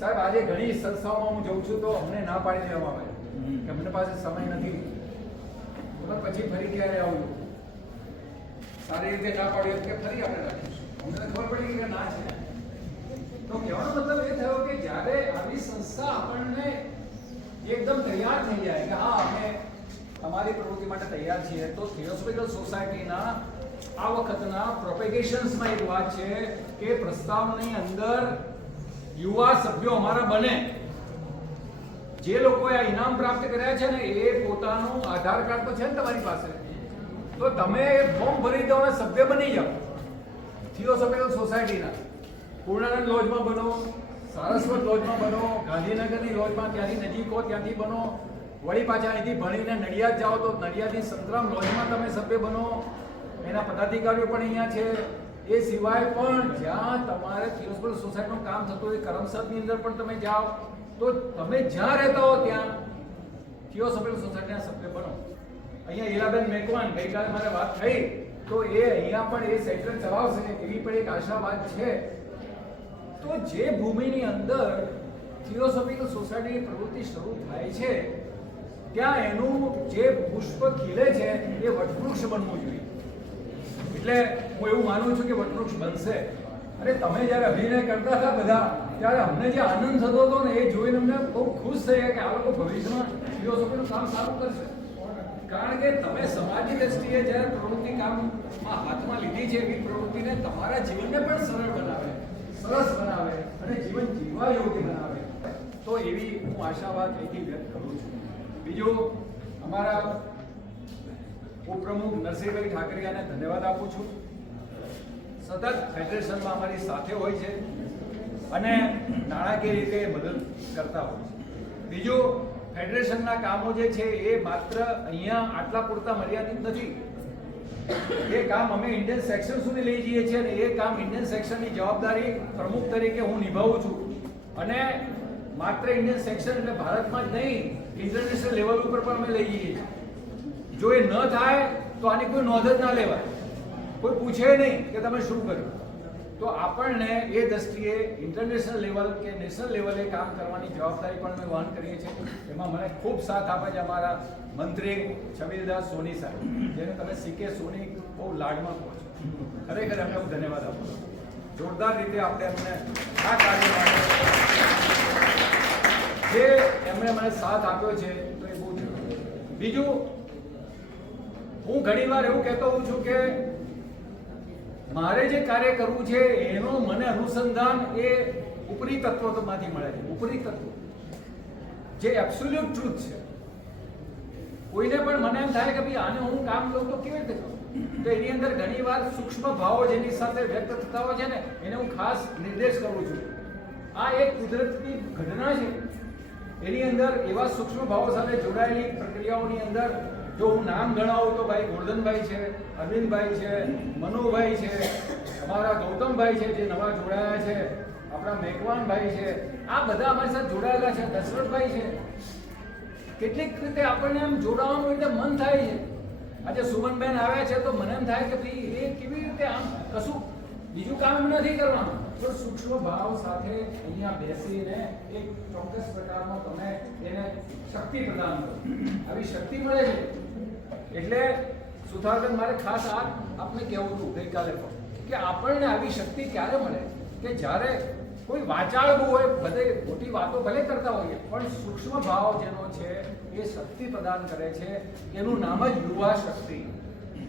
સાહેબ, આજે ઘણી સંસ્થાઓમાં હું જઉં છું તો અમને ના પાડી દેવામાં આવે કે અમને પાસે સમય નથી, પછી ફરી ક્યારે આવું. સારી રીતે ના પાડી કે ફરી આપણે રાખીશું, અમને ખબર પડી કે ના છે. તો કહેવાનો મતલબ એ થયો કે જ્યારે આવી સંસ્થા આપણને એકદમ તૈયાર થઈ જાય કે હા અમે તમારી પ્રવૃત્તિ માટે તૈયાર છીએ, તો થિયોસોફિકલ સોસાયટીના આ વખતના પ્રોપેગેશન્સમાં એક વાત છે કે પ્રસ્તાવની અંદર યુવા સભ્યો અમારા બને. જે લોકોએ આ ઇનામ પ્રાપ્ત કર્યા છે ને એ પોતાનું આધાર કાર્ડ તો છે ને તમારી પાસે, તો તમે એ ફોર્મ ભરી દો અને સભ્ય બની જાઓ થિયોસોફિકલ સોસાયટીના. પૂર્ણાનંદ લોજમાં બનો, સારસ્વત લોજમાં બનો, ગાંધીનગરની લોજમાં ત્યાંથી નજીક હો ત્યાંથી બનો, વળી પાછા અહીંથી ભણીને નડિયાદ જાઓ તો નડિયાદની સંતરામ લોજમાં તમે સભ્ય બનો. એના પદાધિકારીઓ પણ અહીંયા છે. એ સિવાય પણ જ્યાં તમારે થિયોસોફિકલ સોસાયટીનું કામ થતું હોય કરમસદની અંદર પણ તમે જાઓ, તો તમે જ્યાં રહેતા હો ત્યાં થિયોસોફિકલ સોસાયટીના સભ્ય બનો. અહીંયા ઈલાબેન મેકવાન ગઈકાલે મારે વાત થઈ તો એ અહીંયા પણ એ સેન્ટર ચલાવશે એવી પણ એક આશાવાદ છે. તો જે ભૂમિની અંદર થિયોસોફિકલ સોસાયટીની પ્રવૃત્તિ શરૂ થાય છે ત્યાં એનું જે પુષ્પ ખીલે છે એ વટવૃક્ષ બનવું જોઈએ. એટલે હું એવું માનું છું કે વટવૃક્ષ બનશે. અને તમે જ્યારે અભિનય કરતા હતા બધા ત્યારે અમને જે આનંદ થતો હતો ને એ જોઈને અમને બહુ ખુશ થઈ કે આ લોકો ભવિષ્યમાં થિયોસોફીનું કામ સારું કરશે. કારણ કે તમે સમાજની દ્રષ્ટિએ જ્યારે પ્રવૃત્તિ કામમાં હાથમાં લીધી છે એવી પ્રવૃત્તિને તમારા જીવનને પણ સરળ બનાવે, સરસ બનાવે અને જીવન જીવવા યોગ્ય બનાવે. તો એવી હું આશાવાદ અહીંથી વ્યક્ત કરું છું. બીજું, અમારા ઉપપ્રમુખ નરસિંહભાઈ ઠાકરિયાને ધન્યવાદ આપું છું. સતત ફેડરેશનમાં અમારી સાથે હોય છે અને નાણાકીય રીતે મદદ કરતા હોય છે. બીજું, ફેડરેશનના કામો જે છે એ માત્ર અહીંયા આટલા પૂરતા મર્યાદિત નથી. એ કામ અમે ઇન્ડિયન સેક્શન સુધી લઈ જઈએ છીએ અને એ કામ ઇન્ડિયન સેક્શનની જવાબદારી પ્રમુખ તરીકે હું નિભાવું છું. અને માત્ર ઇન્ડિયન સેક્શન એટલે ભારતમાં જ નહીં, ઇન્ટરનેશનલ લેવલ ઉપર પણ અમે લઈ જઈએ છીએ. જો એ ન થાય તો આની કોઈ નોંધ જ ના લેવાય, કોઈ પૂછે નહીં કે તમે શું કર્યું. તો આપણને એ દ્રષ્ટિએ ઇન્ટરનેશનલ લેવલ કે નેશનલ લેવલે કામ કરવાની જવાબદારી પણ અમે વહન કરીએ છીએ. એમાં મને ખૂબ સાથ આપે છે અમારા મંત્રી છબીલદાસ સોની સાહેબ, જેને તમે સીકે સોની બહુ લાડમાં કહો છો. ખરેખર એમને હું ધન્યવાદ આપું છું. જોરદાર રીતે આપણે એમને આ કાર્ય માટે જે એમણે મને સાથ આપ્યો છે તો એ બહુ જરૂરી. બીજું, હું ઘણીવાર એવું કહેતો હોઉં છું કે મારે જે કાર્ય કરવું છે એનો મને અનુસંધાન એ ઉપરી તત્વોમાંથી મળે છે. ઉપરી તત્વો જે એબ્સોલ્યુટ ટ્રુથ છે. કોઈને પણ મને એમ થાય કે ભાઈ આને હું કામ લઉં તો કેવી રીતે કરું, તો એની અંદર ઘણીવાર સૂક્ષ્મ ભાવો જેની સાથે વ્યક્ત થતા હોય છે ને એને હું ખાસ નિર્દેશ કરું છું. આ એક કુદરતી ઘટના છે. એની અંદર એવા સૂક્ષ્મ ભાવો સાથે જોડાયેલી પ્રક્રિયાઓની અંદર જો હું નામ ગણાવું તો ભાઈ ગોરધનભાઈ છે, અરવિંદભાઈ છે, મનુભાઈ છે, અમારા ગૌતમભાઈ છે જે નવા જોડાયા છે, આપણા મેઘવાનભાઈ છે, આ બધા અમારી સાથે જોડાયેલા છે, દશરથભાઈ છે. કેટલીક રીતે આપણને એમ જોડાવાનું રીતે મન થાય છે. આજે સુમનબેન આવ્યા છે તો મને એમ થાય કે ભાઈ એ કેવી રીતે આમ કશું બીજું કામ નથી કરવાનું, તો સૂક્ષ્મ ભાવ સાથે અહીંયા બેસીને એક ચોક્કસ પ્રકારનો તમે એને શક્તિ પ્રદાન કરો. આવી શક્તિ મળે છે. એટલે સુથારબેન મારે ખાસ આપને કહેવું હતું ગઈકાલે પણ કે આપણને આવી શક્તિ ક્યારે મળે કે જ્યારે કોઈ વાચાળવું હોય, બધે મોટી વાતો ભલે કરતા હોઈએ પણ સૂક્ષ્મ ભાવ જેનો છે એ શક્તિ પ્રદાન કરે છે. એનું નામ જ યુવા શક્તિ,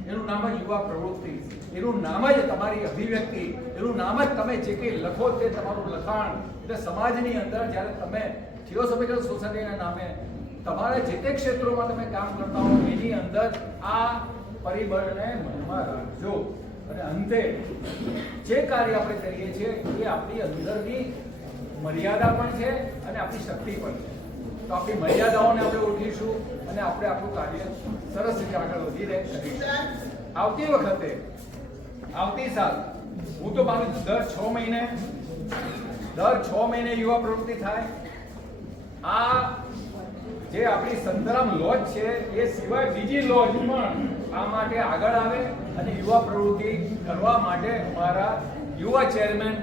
એનું નામ જ યુવા પ્રવૃત્તિ, એનું નામ જ તમારી અભિવ્યક્તિ, એનું નામ જ તમે જે કંઈ લખો તે તમારું લખાણ. એટલે સમાજની અંદર જ્યારે તમે થિયોસોફિકલ સોસાયટીના નામે તમારા જે તે ક્ષેત્રોમાં તમે કામ કરતા હો એની અંદર આ પરિબળને મનમાં રાખજો. અને અંતે જે કાર્ય આપણે કરીએ છીએ એ આપણી અંદરની મર્યાદા પણ છે અને આપણી શક્તિ પણ છે. તો આપણી મર્યાદાઓને આપણે ઓળખીશું અને આપણે આપણું કાર્ય સરસ રીતે આગળ વધીને કરીશું. આવતી વખતે આવતી સાલ હું તો માનું છું દર 6 મહિને યુવા પ્રવૃત્તિ થાય. આ જે આપણી સંતરામ લોજ છે એ સિવાય બીજી લોજ પણ આ માટે આગળ આવે અને યુવા પ્રવૃત્તિ કરવા માટે અમારા યુવા ચેરમેન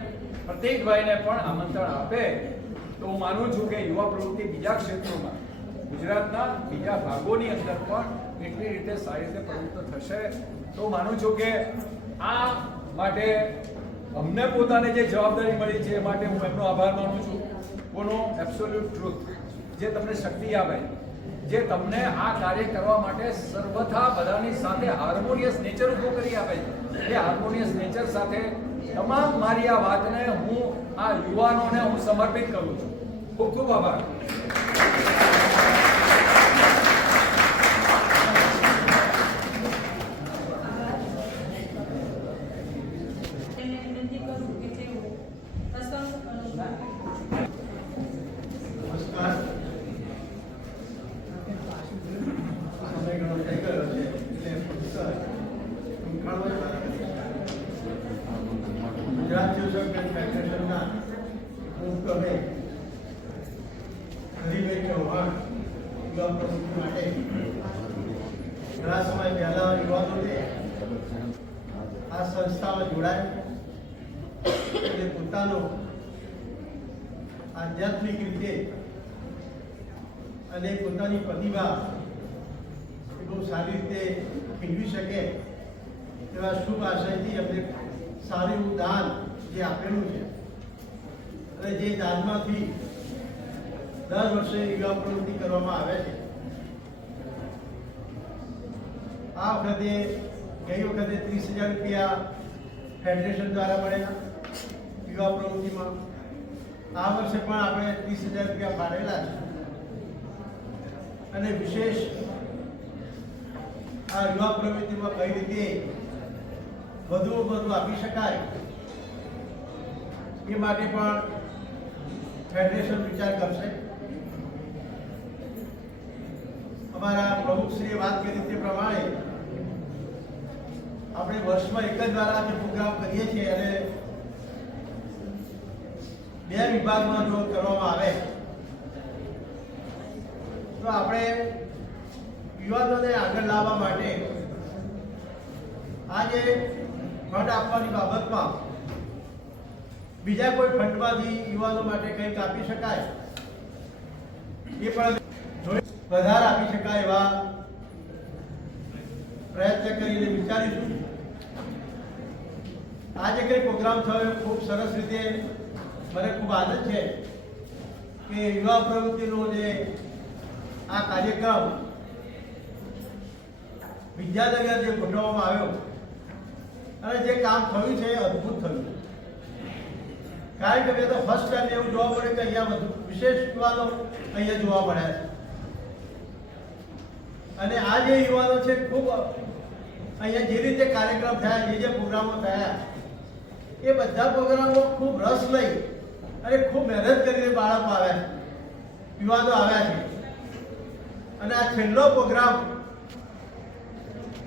પ્રતીકભાઈને પણ આમંત્રણ આપે. તો હું માનું છું કે યુવા પ્રવૃત્તિ બીજા ક્ષેત્રોમાં ગુજરાતના બીજા ભાગોની અંદર પણ એટલી રીતે સારી રીતે પ્રવૃત્ત થશે. તો માનું છું કે આ માટે અમને પોતાને જે જવાબદારી મળી છે એ માટે હું એમનો આભાર માનું છું. કોનો? એબ્સોલ્યુટ ટ્રુથ, જે તમને શક્તિ આપે, જે તમને આ કાર્ય કરવા માટે સર્વથા બધાની સાથે હાર્મોનિયસ નેચર ઊભું કરી આપે છે. એ હાર્મોનિયસ નેચર સાથે તમામ મારી આ વાતને હું આ યુવાનોને હું સમર્પિત કરું છું. ખૂબ ખૂબ આભાર. ઘણા સમય પહેલા યુવાનોને આ સંસ્થામાં જોડાય અને પોતાનો આધ્યાત્મિક રીતે અને પોતાની પ્રતિભા બહુ સારી રીતે ખીલવી શકે એવા શુભ આશયથી અમને સારું એવું દાન જે આપેલું છે અને જે દાનમાંથી દર વર્ષે યુવા પ્રવૃત્તિ કરવામાં આવે છે. આ વખતે ગઈ વખતે 30,000 રૂપિયા ફેડરેશન દ્વારા મળેલા યુવા પ્રવૃત્તિમાં. આ વર્ષે પણ આપણે 30,000 રૂપિયા ફાળવેલા છે અને વિશેષ આ યુવા પ્રવૃત્તિમાં કઈ રીતે વધુ આપી શકાય એ માટે પણ ફેડરેશન વિચાર કરશે. અમારા પ્રમુખશ્રીએ વાત કરી તે પ્રમાણે આપણે વર્ષમાં એક જ વાર આ પ્રોગ્રામ કરીએ છીએ અને 2 વિભાગમાં જો કરવામાં આવે તો આપણે યુવાનોને આગળ લાવવા માટે આજે ફંડ આપવાની બાબતમાં બીજા કોઈ ફંડમાંથી યુવાનો માટે કંઈક આપી શકાય એ પણ વધારે આપી શકાય એવા પ્રયત્ન કરીને વિચારીશું. આજે કંઈ પ્રોગ્રામ થયો ખૂબ સરસ રીતે મને ખૂબ આનંદ છે કે યુવા પ્રવૃત્તિનો જે આ કાર્યક્રમ વિદ્યાનગર જે ગોઠવવામાં આવ્યો અને જે કામ થયું છે એ અદ્ભુત થયું. કારણ કે મેં તો ફર્સ્ટ ટાઈમ એવું જોવા મળે કે અહીંયા બધું વિશેષ યુવાનો અહીંયા જોવા મળ્યા છે અને આ જે યુવાનો છે ખૂબ અહીંયા જે રીતે કાર્યક્રમ થયા, જે પ્રોગ્રામો થયા એ બધા પ્રોગ્રામો ખૂબ રસ લઈ અને ખૂબ મહેનત કરીને બાળકો આવ્યા છે, યુવાનો આવ્યા છે અને આ છેલ્લો પ્રોગ્રામ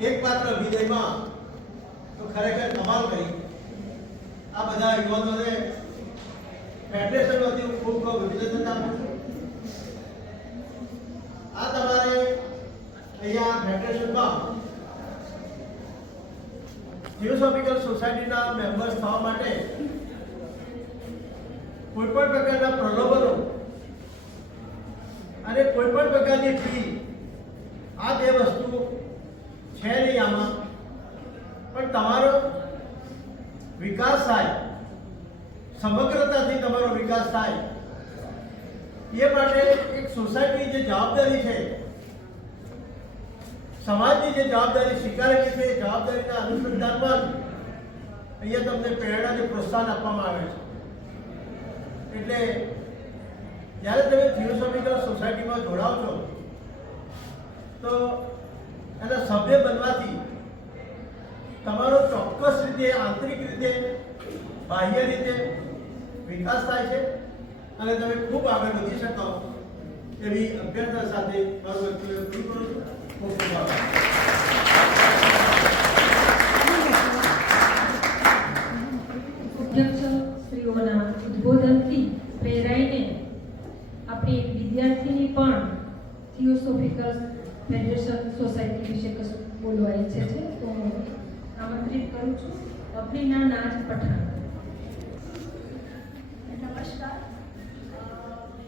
એકમાત્ર વિજયમાં તો ખરેખર કમાલ કરી. આ બધા યુવાનોને ફેડરેશન વતી હું ખૂબ અભિનંદન આપું છું. આ તમારે અહીંયા ફેડરેશનમાં થિયોસોફિકલ સોસાયટીના મેમ્બર્સ થવા માટે કોઈ પણ પ્રકારના પ્રલોભનો અને કોઈ પણ પ્રકારની ફી આ 2 વસ્તુ છે નહીં આમાં. પણ તમારો વિકાસ થાય, સમગ્રતાથી તમારો વિકાસ થાય એ માટે એક સોસાયટીની જે જવાબદારી છે, સમાજની જે જવાબદારી સ્વીકારેલી છે એ જવાબદારીના અનુસંધાનમાં અહીંયા તમને પ્રેરણા અને પ્રોત્સાહન આપવામાં આવે છે. એટલે જ્યારે તમે થિયોસોફિકલ સોસાયટીમાં જોડાવ છો તો એના સભ્ય બનવાથી તમારો ચોક્કસ રીતે આંતરિક રીતે બાહ્ય રીતે વિકાસ થાય છે અને તમે ખૂબ આગળ વધી શકો એવી અભ્યર્થના સાથે મારું વક્તવ્ય પૂરું કરું છું. ખૂબ ખૂબ આભાર. અધ્યક્ષશ્રીઓના ઉદ્બોધનથી પ્રેરાઈને આપણી એક વિદ્યાર્થીની પણ થિયોસોફિકલ ફેડરેશન સોસાયટી વિશે કશું બોલવા ઈચ્છે છે તો આમંત્રિત કરું છું અફરીના નાજ પઠાણ. નમસ્કાર.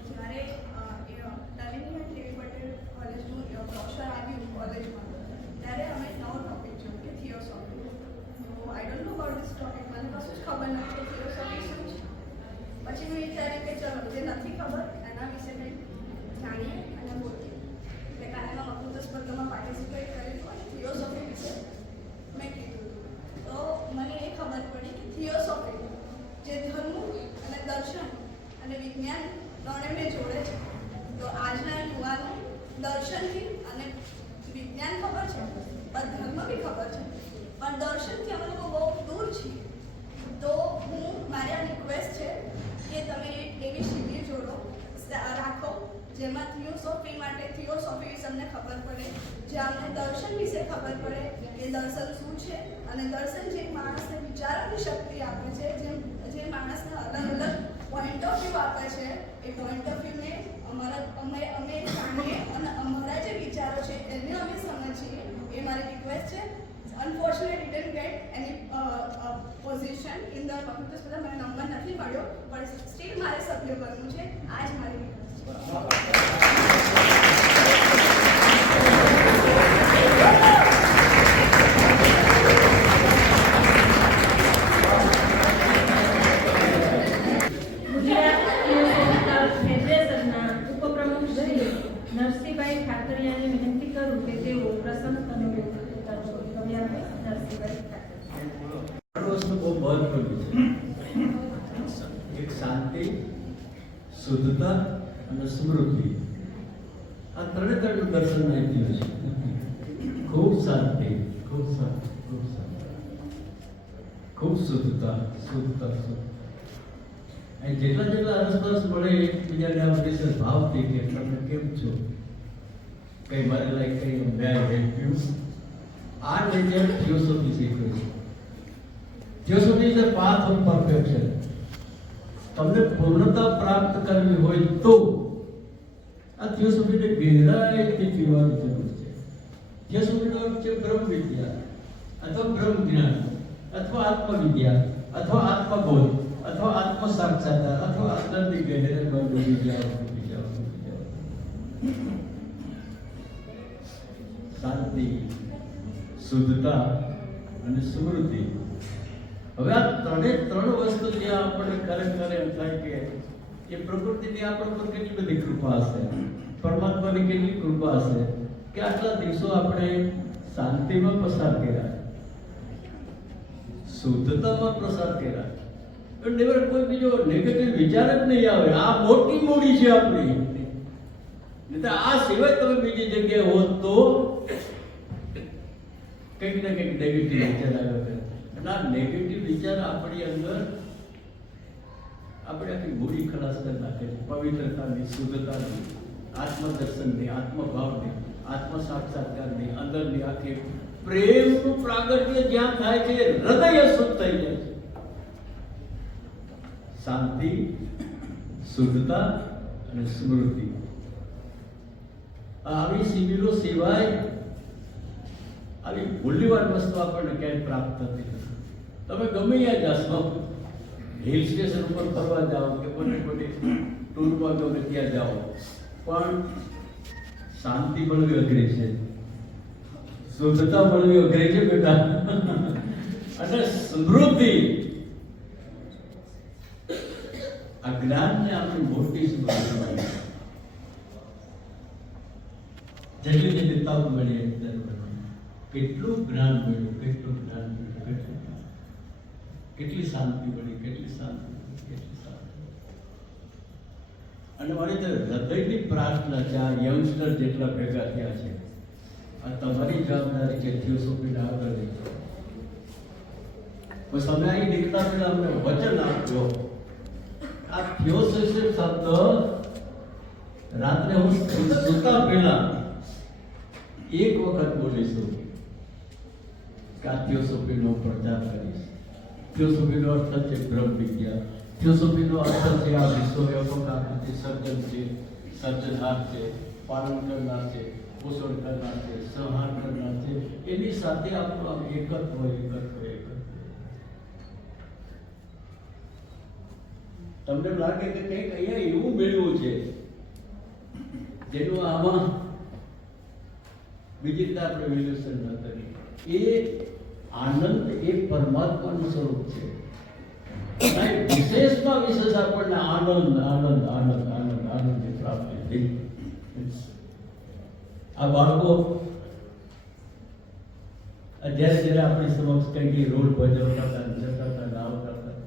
જ્યારે નલિની અને દેવી પટેલ કોલેજનું બ્રોશર આવ્યું કોલેજમાં ત્યારે અમે નવો ટોપિક જોયો કે થિયોસોફી. તો I don't know about this topic, મને કશું જ ખબર નથી કે થિયોસોફી શું છે. પછી મેં વિચાર્યું કે ચલો જે નથી ખબર એના વિશે કંઈક જાણીએ અને બોલીએ. એટલે કાલે મેં વક્તૃત્વ સ્પર્ધામાં પાર્ટિસિપેટ કરેલું અને થિયોસોફી વિશે મેં કીધું હતું. તો મને એ ખબર પડી કે થિયોસોફી જે ધર્મ અને દર્શન અને વિજ્ઞાન ત્રણેયને જોડે છે. તો આજના યુવાનો દર્શનથી અને વિજ્ઞાન ખબર છે પણ ધર્મ બી ખબર છે, પણ દર્શનથી અમે લોકો બહુ દૂર છીએ. તો મારી આ રિક્વેસ્ટ છે કે તમે એવી શિબિર જોડો રાખો જેમાં થિયોસોફી વિશે અમને ખબર પડે, જે અમને દર્શન વિશે ખબર પડે કે દર્શન શું છે અને દર્શન જે માણસને વિચારવાની શક્તિ આપે છે, જે માણસને અલગ અલગ પોઈન્ટ ઓફ વ્યૂ આપે છે, એ પોઈન્ટ ઓફ વ્યૂને અમે જાણીએ અને અમારા જે વિચારો છે એને અમે સમજીએ એ મારી રિક્વેસ્ટ છે. Unfortunately, didn't get any position in the faculty સ્પર્ધા. મને નંબર નથી મળ્યો, પણ સ્ટીલ મારે સભ્ય બનવું છે. આ જ મારી રિક્વેસ્ટ છે. ગુજરાત ફેડરેશનના ઉપપ્રમુખ શ્રી નરસિંહભાઈ ઠાકરિયાને વિનંતી કરું કે તેઓ પ્રસંગ અનુભવ નરસિંહભાઈ વસ્તુ બહુ મહત્વની છે. એક શાંતિ, શુદ્ધતા અને સમૃદ્ધિ, આ ત્રણે ત્રણ દર્શન આપ્યું છે. ખૂબ શાંતિ, ખૂબ શાંતિ, ખૂબ શાંતિ, ખૂબ શુદ્ધતા, શુદ્ધતા, શુદ્ધતા. અને જેટલા જેટલા અરસપરસ મળે એકબીજાને આ વિશે ભાવથી કે તમે કેમ છો, કઈ મારે લાઈક કઈ મે હેલ્પ યુ. આ નેચર થિયોસોફી શીખવે છે. Theosophy is the path of perfection. તમને પૂર્ણતા પ્રાપ્ત કરવી હોય તો આ થિયોસોફીને ગહેરાઈથી પીવાની જરૂર છે. થિયોસોફીનો અર્થ છે બ્રહ્મ વિદ્યા અથવા બ્રહ્મ જ્ઞાન અથવા આત્મવિદ્યા અથવા આત્મબોધ અથવા આત્મ સાક્ષાત્કાર અથવા અંદરની ગહેરાઈમાં ડૂબી જાઓ. શાંતિ, શુદ્ધતા અને સમૃદ્ધિ. હવે આ ત્રણ વસ્તુ જ્યાં આપણને ખરેખર એમ થાય કે એ પ્રકૃતિની આપણા પર કેટલી બધી કૃપા હશે, પરમાત્માની કેટલી કૃપા હશે કે આટલા દિવસો આપણે શાંતિમાં પસાર કર્યા, શુદ્ધતામાં પસાર કર્યા. નેવર કોઈ બીજો નેગેટિવ વિચાર જ નહીં આવે. આ મોટી મૂડી છે આપણી. નહીં આ સિવાય તમે બીજી જગ્યાએ હોત તો કંઈક ને કંઈક નેગેટિવ વિચાર આવ્યો કરે. અને આ નેગેટિવ વિચાર આપણી અંદર આપણે આખી મૂડી ખલાસ કરી નાખે છે. પવિત્રતાની, શુદ્ધતાની, આત્મદર્શનની, આત્મભાવની, આત્મ સાક્ષાત્કારની, અંદરની આખી પ્રેમનું પ્રાગટ્ય જ્યાં થાય છે હૃદય શુદ્ધ થઈ જાય છે. શાંતિ, શુદ્ધતા અને સ્મૃતિ. આવી શિબિરો સિવાય આવી મૂલ્યવાન વસ્તુ આપણને ક્યાંય પ્રાપ્ત થતી નથી. તમે ગમે ત્યાં જાશો, હિલ સ્ટેશન ઉપર ફરવા જાઓ કે કોઈ ટૂરમાં ગમે ત્યાં જાઓ, પણ શાંતિ મળવી અઘરી છે, શુદ્ધતા મળવી અઘરી છે બેટા. અને સમૃદ્ધિ, આ જ્ઞાનને આપણી મોટી સમૃદ્ધિ. જેટલી જેટલી તક મળી કેટલું જ્ઞાન મળ્યું, કેટલું જ્ઞાન મળ્યું, કેટલી શાંતિ મળી, કેટલી શાંતિ, કેટલી શાંતિ. અને મારી તો હૃદયની પ્રાર્થના છે આ યંગસ્ટર જેટલા ભેગા થયા છે, આ તમારી જવાબદારી છે થિયોસોફીને આગળ લઈ જાઓ. બસ અમે અહીં નીકળતા પહેલા અમને વચન આપજો. આ થિયોસોફી શબ્દ રાત્રે હું સૂતા પહેલા એક વખત બોલીશું કે આ થિયોસોફીનો પ્રચાર કરીશ. થિયોસોફીનો અર્થ છે બ્રહ્મ વિદ્યા. થિયોસોફીનો અર્થ છે આ વિશ્વવ્યાપક આકૃતિ સર્જન છે, સર્જનહાર છે, પાલન કરનાર છે, પોષણ કરનાર છે, સંહાર કરનાર છે. એની સાથે આપણું આમ એકત્વ. તમને લાગે કે કંઈક અહીંયા એવું મેળવ્યું છે જેનું આમાં બીજી રીતે આપણે વિશ્લેષણ ન કરીએ. એ આનંદ એ પરમાત્માનું સ્વરૂપ છે. વિશેષમાં વિશેષ આપણને આનંદ આનંદ આનંદ આનંદ આનંદની પ્રાપ્તિ થઈ. આ બાળકો જ્યારે જ્યારે આપણી સમક્ષ કંઈક રોલ ભજવતા હતા, જતા હતા, આવતા હતા.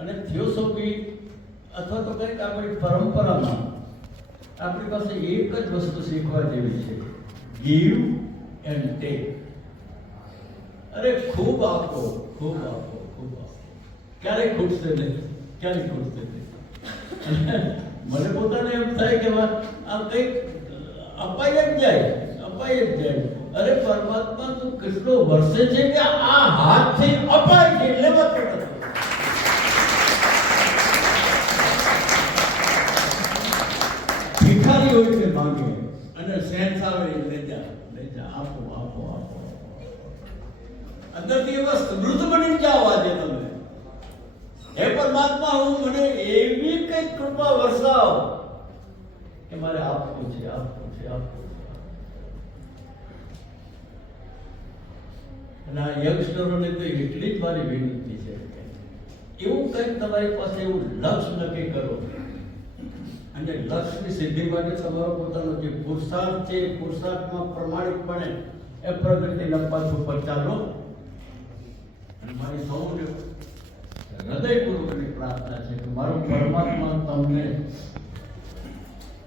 અને થિયોસોફી અથવા તો કંઈક આપણી પરંપરામાં આપણી પાસે એક જ વસ્તુ શીખવા જેવી છે, ગીવ એન્ડ ટેક. અરે ખૂબ આપો, ખૂબ આપો, ખૂબ આપો. ક્યારેય ખૂટશે નહીં, ક્યારેય ખૂટશે નહીં. મને પોતાને એમ થાય કે આમ કંઈક અપાઈ જ જાય, અપાઈ જ જાય. અરે પરમાત્મા તું કેટલો વર્ષે છે કે આ હાથથી અપાય છે, લેવાતો નથી. ભિખારી હોય છે માંગે અને સેન્સ આવે એટલે જા આપો આપો આપો અંદરથી એવા સમૃદ્ધ બની જાઓ આજે તમે. હે પરમાત્મા, હું મને એવી કઈ કૃપા વરસાવ કે મારે આપવું છે આપવું છે આપવું છે. અને આ યંગસ્ટરોને તો એટલી જ મારી વિનંતી છે કે એવું કંઈક તમારી પાસે એવું લક્ષ્ય નક્કી કરો અને લક્ષ્યની સિદ્ધિ માટે તમારો પોતાનો જે પુરુષાર્થ છે એ પુરુષાર્થમાં પ્રમાણિકપણે એ પ્રગતિના પથ ઉપર ચાલો. અને મારી સૌને હૃદયપૂર્વકની પ્રાર્થના છે કે મારો પરમાત્મા તમને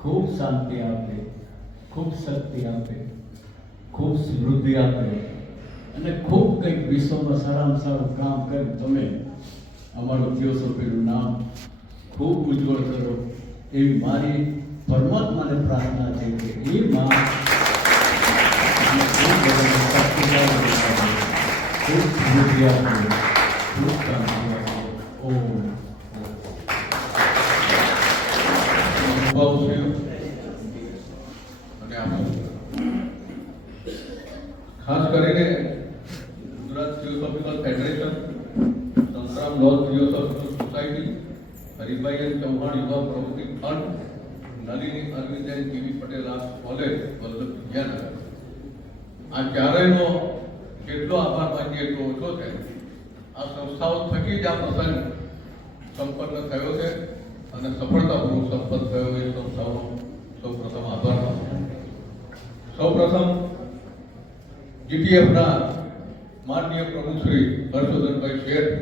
ખૂબ શાંતિ આપે, ખૂબ શક્તિ આપે, ખૂબ સમૃદ્ધિ આપે અને ખૂબ કંઈક વિશ્વમાં સારામાં સારું કામ કરી તમે અમારું થિયોસોફીનું નામ ખૂબ ઉજ્જવળ કરો એવી મારી પરમાત્માને પ્રાર્થના છે કે એ માં ખૂબ સમૃદ્ધિ આપે, ખૂબ શાંતિ આપે. ઓમ અને ખાસ કરીને ગુજરાત થિયોસોફિકલ ફેડરેશન, સંતરામ લોલ થિયોસોફિકલ સોસાયટી, હરિભાઈ ચૌહાણ યુવા પ્રવૃત્તિ ફંડ, નલિની અરવિંદ જીવી પટેલ કોલેજ વલ્લભ વિદ્યાનગર, આ ચારેયનો જેટલો આભાર માનીએ એટલો ઓછો છે. આ સંસ્થાઓ થકી જ આ પ્રસંગ સંપન્ન થયો છે અને સફળતાપૂર્વક સંપન્ન થયો એ સંસ્થાઓનો સૌ પ્રથમ આભાર માનું. સૌ પ્રથમ જીટીએફના માનનીય પ્રમુખ શ્રી હર્ષવર્ધનભાઈ શેઠ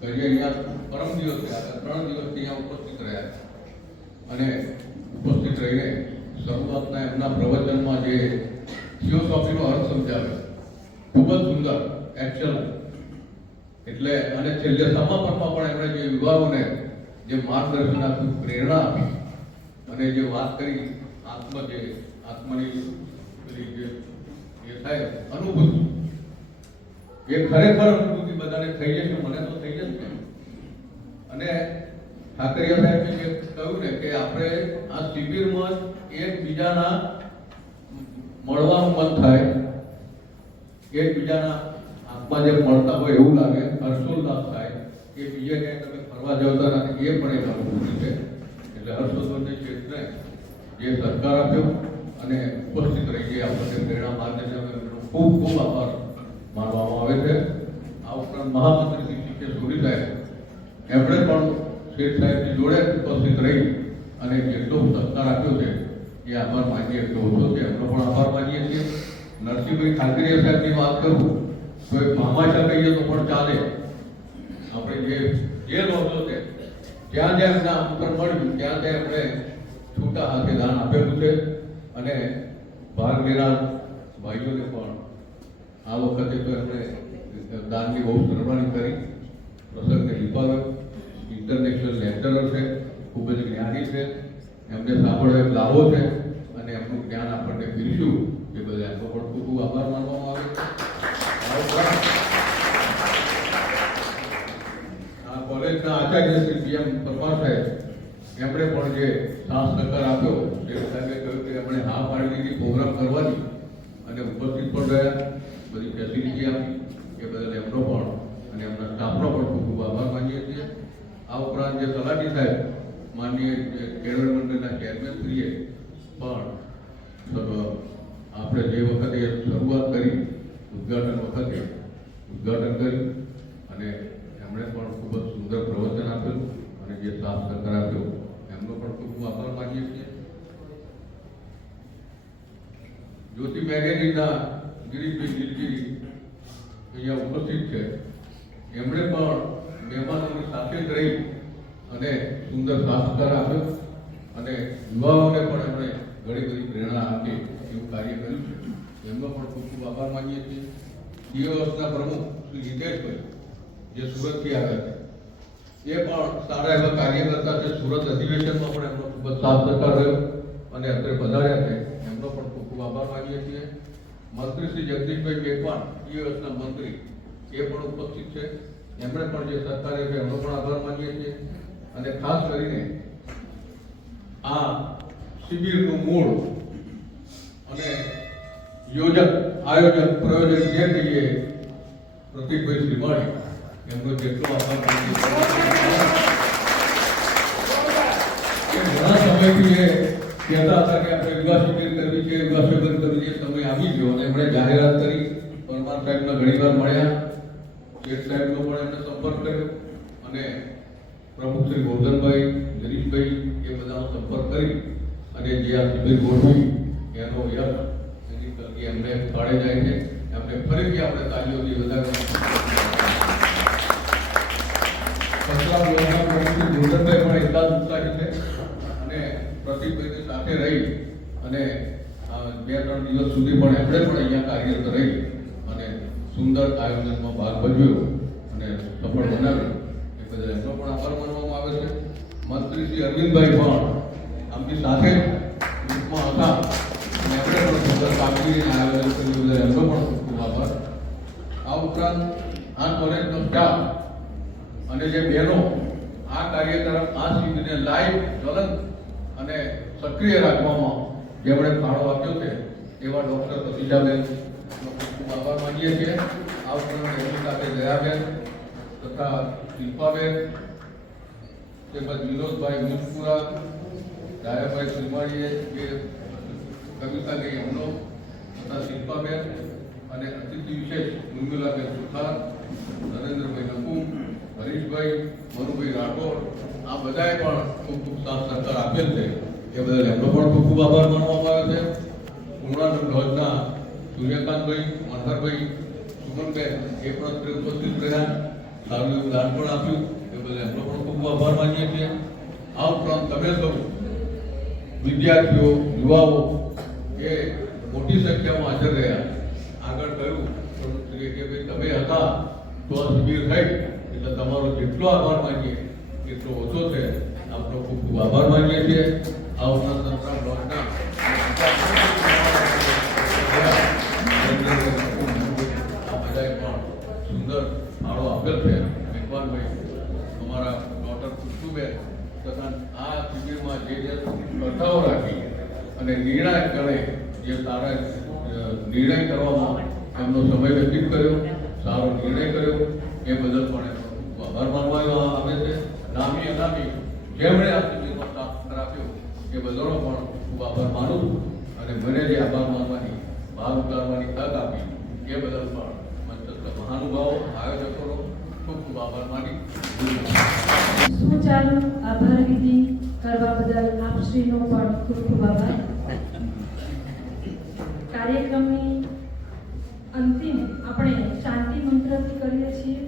કે જે અહીંયા પરમ દિવસે 3 દિવસથી અહીંયા ઉપસ્થિત રહ્યા અને ઉપસ્થિત રહીને શરૂઆતના એમના પ્રવચનમાં જે થિયોસોફીનો અર્થ સમજાવ્યો ખૂબ જ સુંદર, એક્સલન્ટ. એટલે અને છેલ્લે સમાપનમાં પણ એમણે જે યુવાઓને જે માર્ગદર્શન આપ્યું, પ્રેરણા આપી અને જે વાત કરી આત્મની પેલી જે થાય અનુભૂતિ, એ ખરેખર અનુભૂતિ બધાને થઈ જશે, મને તો થઈ જશે. અને ઠાકરિયા સાહેબે જે કહ્યું ને કે આપણે આ શિબિરમાં એકબીજાના મળવાનું મન થાય, એકબીજાના આત્મા જે મળતા હોય એવું લાગે, હર્ષોલ્લાસ થાય કે બીજે ક્યાંય તમે ફરવા જતા નથી, એ પણ એક અનુભૂતિ છે. એટલે હર્ષવર્ધનભાઈ શેઠને જે સહકાર આપ્યો અને ઉપસ્થિત રહી ગઈ આપણને પ્રેરણા માર્ગદર્શન એમનો ખૂબ ખૂબ આભાર માનવામાં આવે છે. આ ઉપરાંત મહામંત્રી શ્રી સી કે સોરી સાહેબ, એમણે પણ શેઠ સાહેબની જોડે ઉપસ્થિત રહી અને જેટલો સહકાર આપ્યો છે એ આભાર માનીએ એટલો ઓછો છે. એમનો પણ આભાર માનીએ છીએ. નરસિંહભાઈ ઠાકરિયા સાહેબની વાત કરું તો એક મામાશા કહીએ તો પણ ચાલે. આપણે જે નોંધો છે જ્યાં જ્યાં એમના આમંત્રણ મળ્યું ત્યાં ત્યાં એમણે છૂટા હાથે દાન આપેલું છે અને ભાગ લેનાર ભાઈઓને પણ આ વખતે તો એમણે દાનની બહુ સરવાણી કરી, પ્રસંગને લીપાવ્યો. ઇન્ટરનેશનલ લેક્ચરર છે, ખૂબ જ જ્ઞાની છે, એમને સાંભળવા એક લાભો છે અને એમનું જ્ઞાન આપણને પીરસ્યું એ બધા એમનો પણ ખૂબ ખૂબ આભાર માનવામાં આવે. આ કોલેજના આચાર્ય શ્રી પીએમ પરમાર સાહેબ, એમણે પણ જે સાથ સહકાર આપ્યો, તે સાહેબે કહ્યું કે એમણે હા પાડી દીધી પ્રોગ્રામ કરવાની અને ઉપસ્થિત પણ રહ્યા, બધી ફેસિલિટી આપી, એ બદલ એમનો પણ અને એમના સ્ટાફનો પણ ખૂબ ખૂબ આભાર માનીએ છીએ. આ ઉપરાંત જે તલાટી સાહેબ, માનનીય કેળવણી મંડળના ચેરમેન શ્રીએ પણ આપણે જે વખતે શરૂઆત કરી ઉદ્ઘાટન વખતે ઉદ્ઘાટન કર્યું અને એમણે પણ ખૂબ જ સુંદર પ્રવચન આપેલું અને જે સાથ સહકાર આપ્યો એમનો પણ ખૂબ ખૂબ આભાર માનીએ છીએ. જ્યોતિ મેગેઝિનના ગિરીશભાઈ ગીરગીરી અહીંયા ઉપસ્થિત છે, એમણે પણ મહેમાનોની સાથે જ રહી અને સુંદર સાથ સહકાર આપ્યો અને યુવાઓને પણ એમણે ઘણી બધી પ્રેરણા આપી એવું કાર્ય કર્યું છે. એમનો પણ ખૂબ ખૂબ આભાર માનીએ છીએ. ટીઓએસના પ્રમુખ શ્રી હિતેશભાઈ જે સુરતથી આવ્યા છે, એ પણ સારા એવા કાર્ય કરતા છે. સુરત અધિવેશનમાં પણ એમનો ખૂબ જ સાથ સહકાર રહ્યો અને અત્યારે પધાર્યા છે, એમનો પણ ખૂબ ખૂબ આભાર માનીએ છીએ. મંત્રી શ્રી જગદીશભાઈ મેઘવાન, ટીઓએસના મંત્રી, એ પણ ઉપસ્થિત છે, એમણે પણ જે સહકાર છે એમનો પણ આભાર માનીએ છીએ. અને ખાસ કરીને આ શિબિરનું મૂળ અને આયોજક પ્રયોજક જે કહીએ પ્રતિકભાઈ શ્રીમાળી એમનો જેટલો આભાર માનીએ ઘણા સમયથી એ કહેતા હતા કે આપણે યુવા શિબિર કરવી છે, યુવા શિબિર કરવી છે, સમય આવી ગયો અને એમણે જાહેરાત કરી. પરમાર સાહેબના ઘણીવાર મળ્યા, શેઠ સાહેબનો પણ એમને સંપર્ક કર્યો અને પ્રમુખ શ્રી ગોરધનભાઈ, જરીશભાઈ એ બધાનો સંપર્ક કરી અને જે આ શિબિર ગોઠવી એનો યશ એની કલકી એમને ફાળે જાય છે. એમને ફરીથી આપણે તાલીઓથી વધારવા ગોરધનભાઈ પણ એટલા જ ઉત્સાહી છે અને પ્રતિકભાઈની સાથે રહી અને 2-3 દિવસ સુધી પણ એમણે પણ અહીંયા કાર્યરત રહી અને સુંદર આયોજનમાં ભાગ ભજવ્યો અને સફળ બનાવ્યો. એ બદલ એમનો પણ આભાર માનવામાં આવે છે. મંત્રી શ્રી અરવિંદભાઈ પણ આમની સાથે ગ્રુપમાં હતા અને એમણે પણ સુંદર કામગીરીનું આયોજન કર્યું બદલ એમનો પણ ખૂબ ખૂબ આભાર. આ ઉપરાંત આ કોલેજનો સ્ટાફ અને જે બહેનો આ કાર્ય તરફ આ શિબિરને લાઈવ જ્વલંત અને સક્રિય રાખવામાં જેમણે ફાળો આપ્યો છે એવા ડૉક્ટર પ્રતિજાબેન ખૂબ આભાર માનીએ છીએ. આ ઉપરાંત એમની સાથે દયાબેન તથા શિલ્પાબેન તેમજ વિનોદભાઈ મુજપુરા, દાયાભાઈ શ્રીમાળીએ જે કવિતા ગઈ એમનો તથા શિલ્પાબેન અને અતિથિ વિશેષ ઉર્મિલાબેન સુથાર, નરેન્દ્રભાઈ નકુમ, હરીશભાઈ, મનુભાઈ રાઠોડ આ બધાએ પણ ખૂબ ખૂબ સાથ સહકાર આપેલ છે. એ બદલ એમનો પણ ખૂબ ખૂબ આભાર માનવામાં આવે છે. પૂર્ણાનંદ ધ્વજના સૂર્યકાંતભાઈ, મનહરભાઈ, સુમનબેન એ પણ ઉપસ્થિત રહ્યા, સારું એવું દાન પણ આપ્યું. એ બદલ એમનો પણ ખૂબ ખૂબ આભાર માનીએ છીએ. આ ઉપરાંત તમે સૌ વિદ્યાર્થીઓ, યુવાઓ એ મોટી સંખ્યામાં હાજર રહ્યા. આગળ કહ્યું કે ભાઈ તમે હતા તો આ શિબિર થઈ એટલે તમારો જેટલો આભાર માનીએ એટલો ઓછો છે. આપનો ખૂબ ખૂબ આભાર માનીએ છીએ. આ ઉપરાંત સંતરામ બ્લોકના બધાએ પણ સુંદર ફાળો આપેલ છે. મેઘવાનભાઈ, અમારા ડોક્ટર ખુશ્બુબેન તથા આ શિબિરમાં જે સ્પર્ધાઓ રાખી અને નિર્ણાયક ગણે જે સારા નિર્ણય કરવામાં એમનો સમય વ્યતીત કર્યો, સારો નિર્ણય કર્યો એ બદલ પણ એમનો ખૂબ આભાર માનવામાં આવે છે. નામી અનામી જેમણે આ શિબિરમાં સાથ આપ્યો એ બધાનો પણ ખૂબ આભાર માનું છું અને મને જે આભાર માનવાની ભાગ ઉતારવાની તક આપી એ બદલ પણ મંચસ્થ મહાનુભાવો, આયોજકોનો ખૂબ ખૂબ આભાર માની સુચારુ આભાર વિધિ કરવા બદલ આપશ્રીનો પણ ખૂબ ખૂબ આભાર. કાર્યક્રમની અંતિમ આપણે શાંતિ મંત્રથી કરીએ છીએ.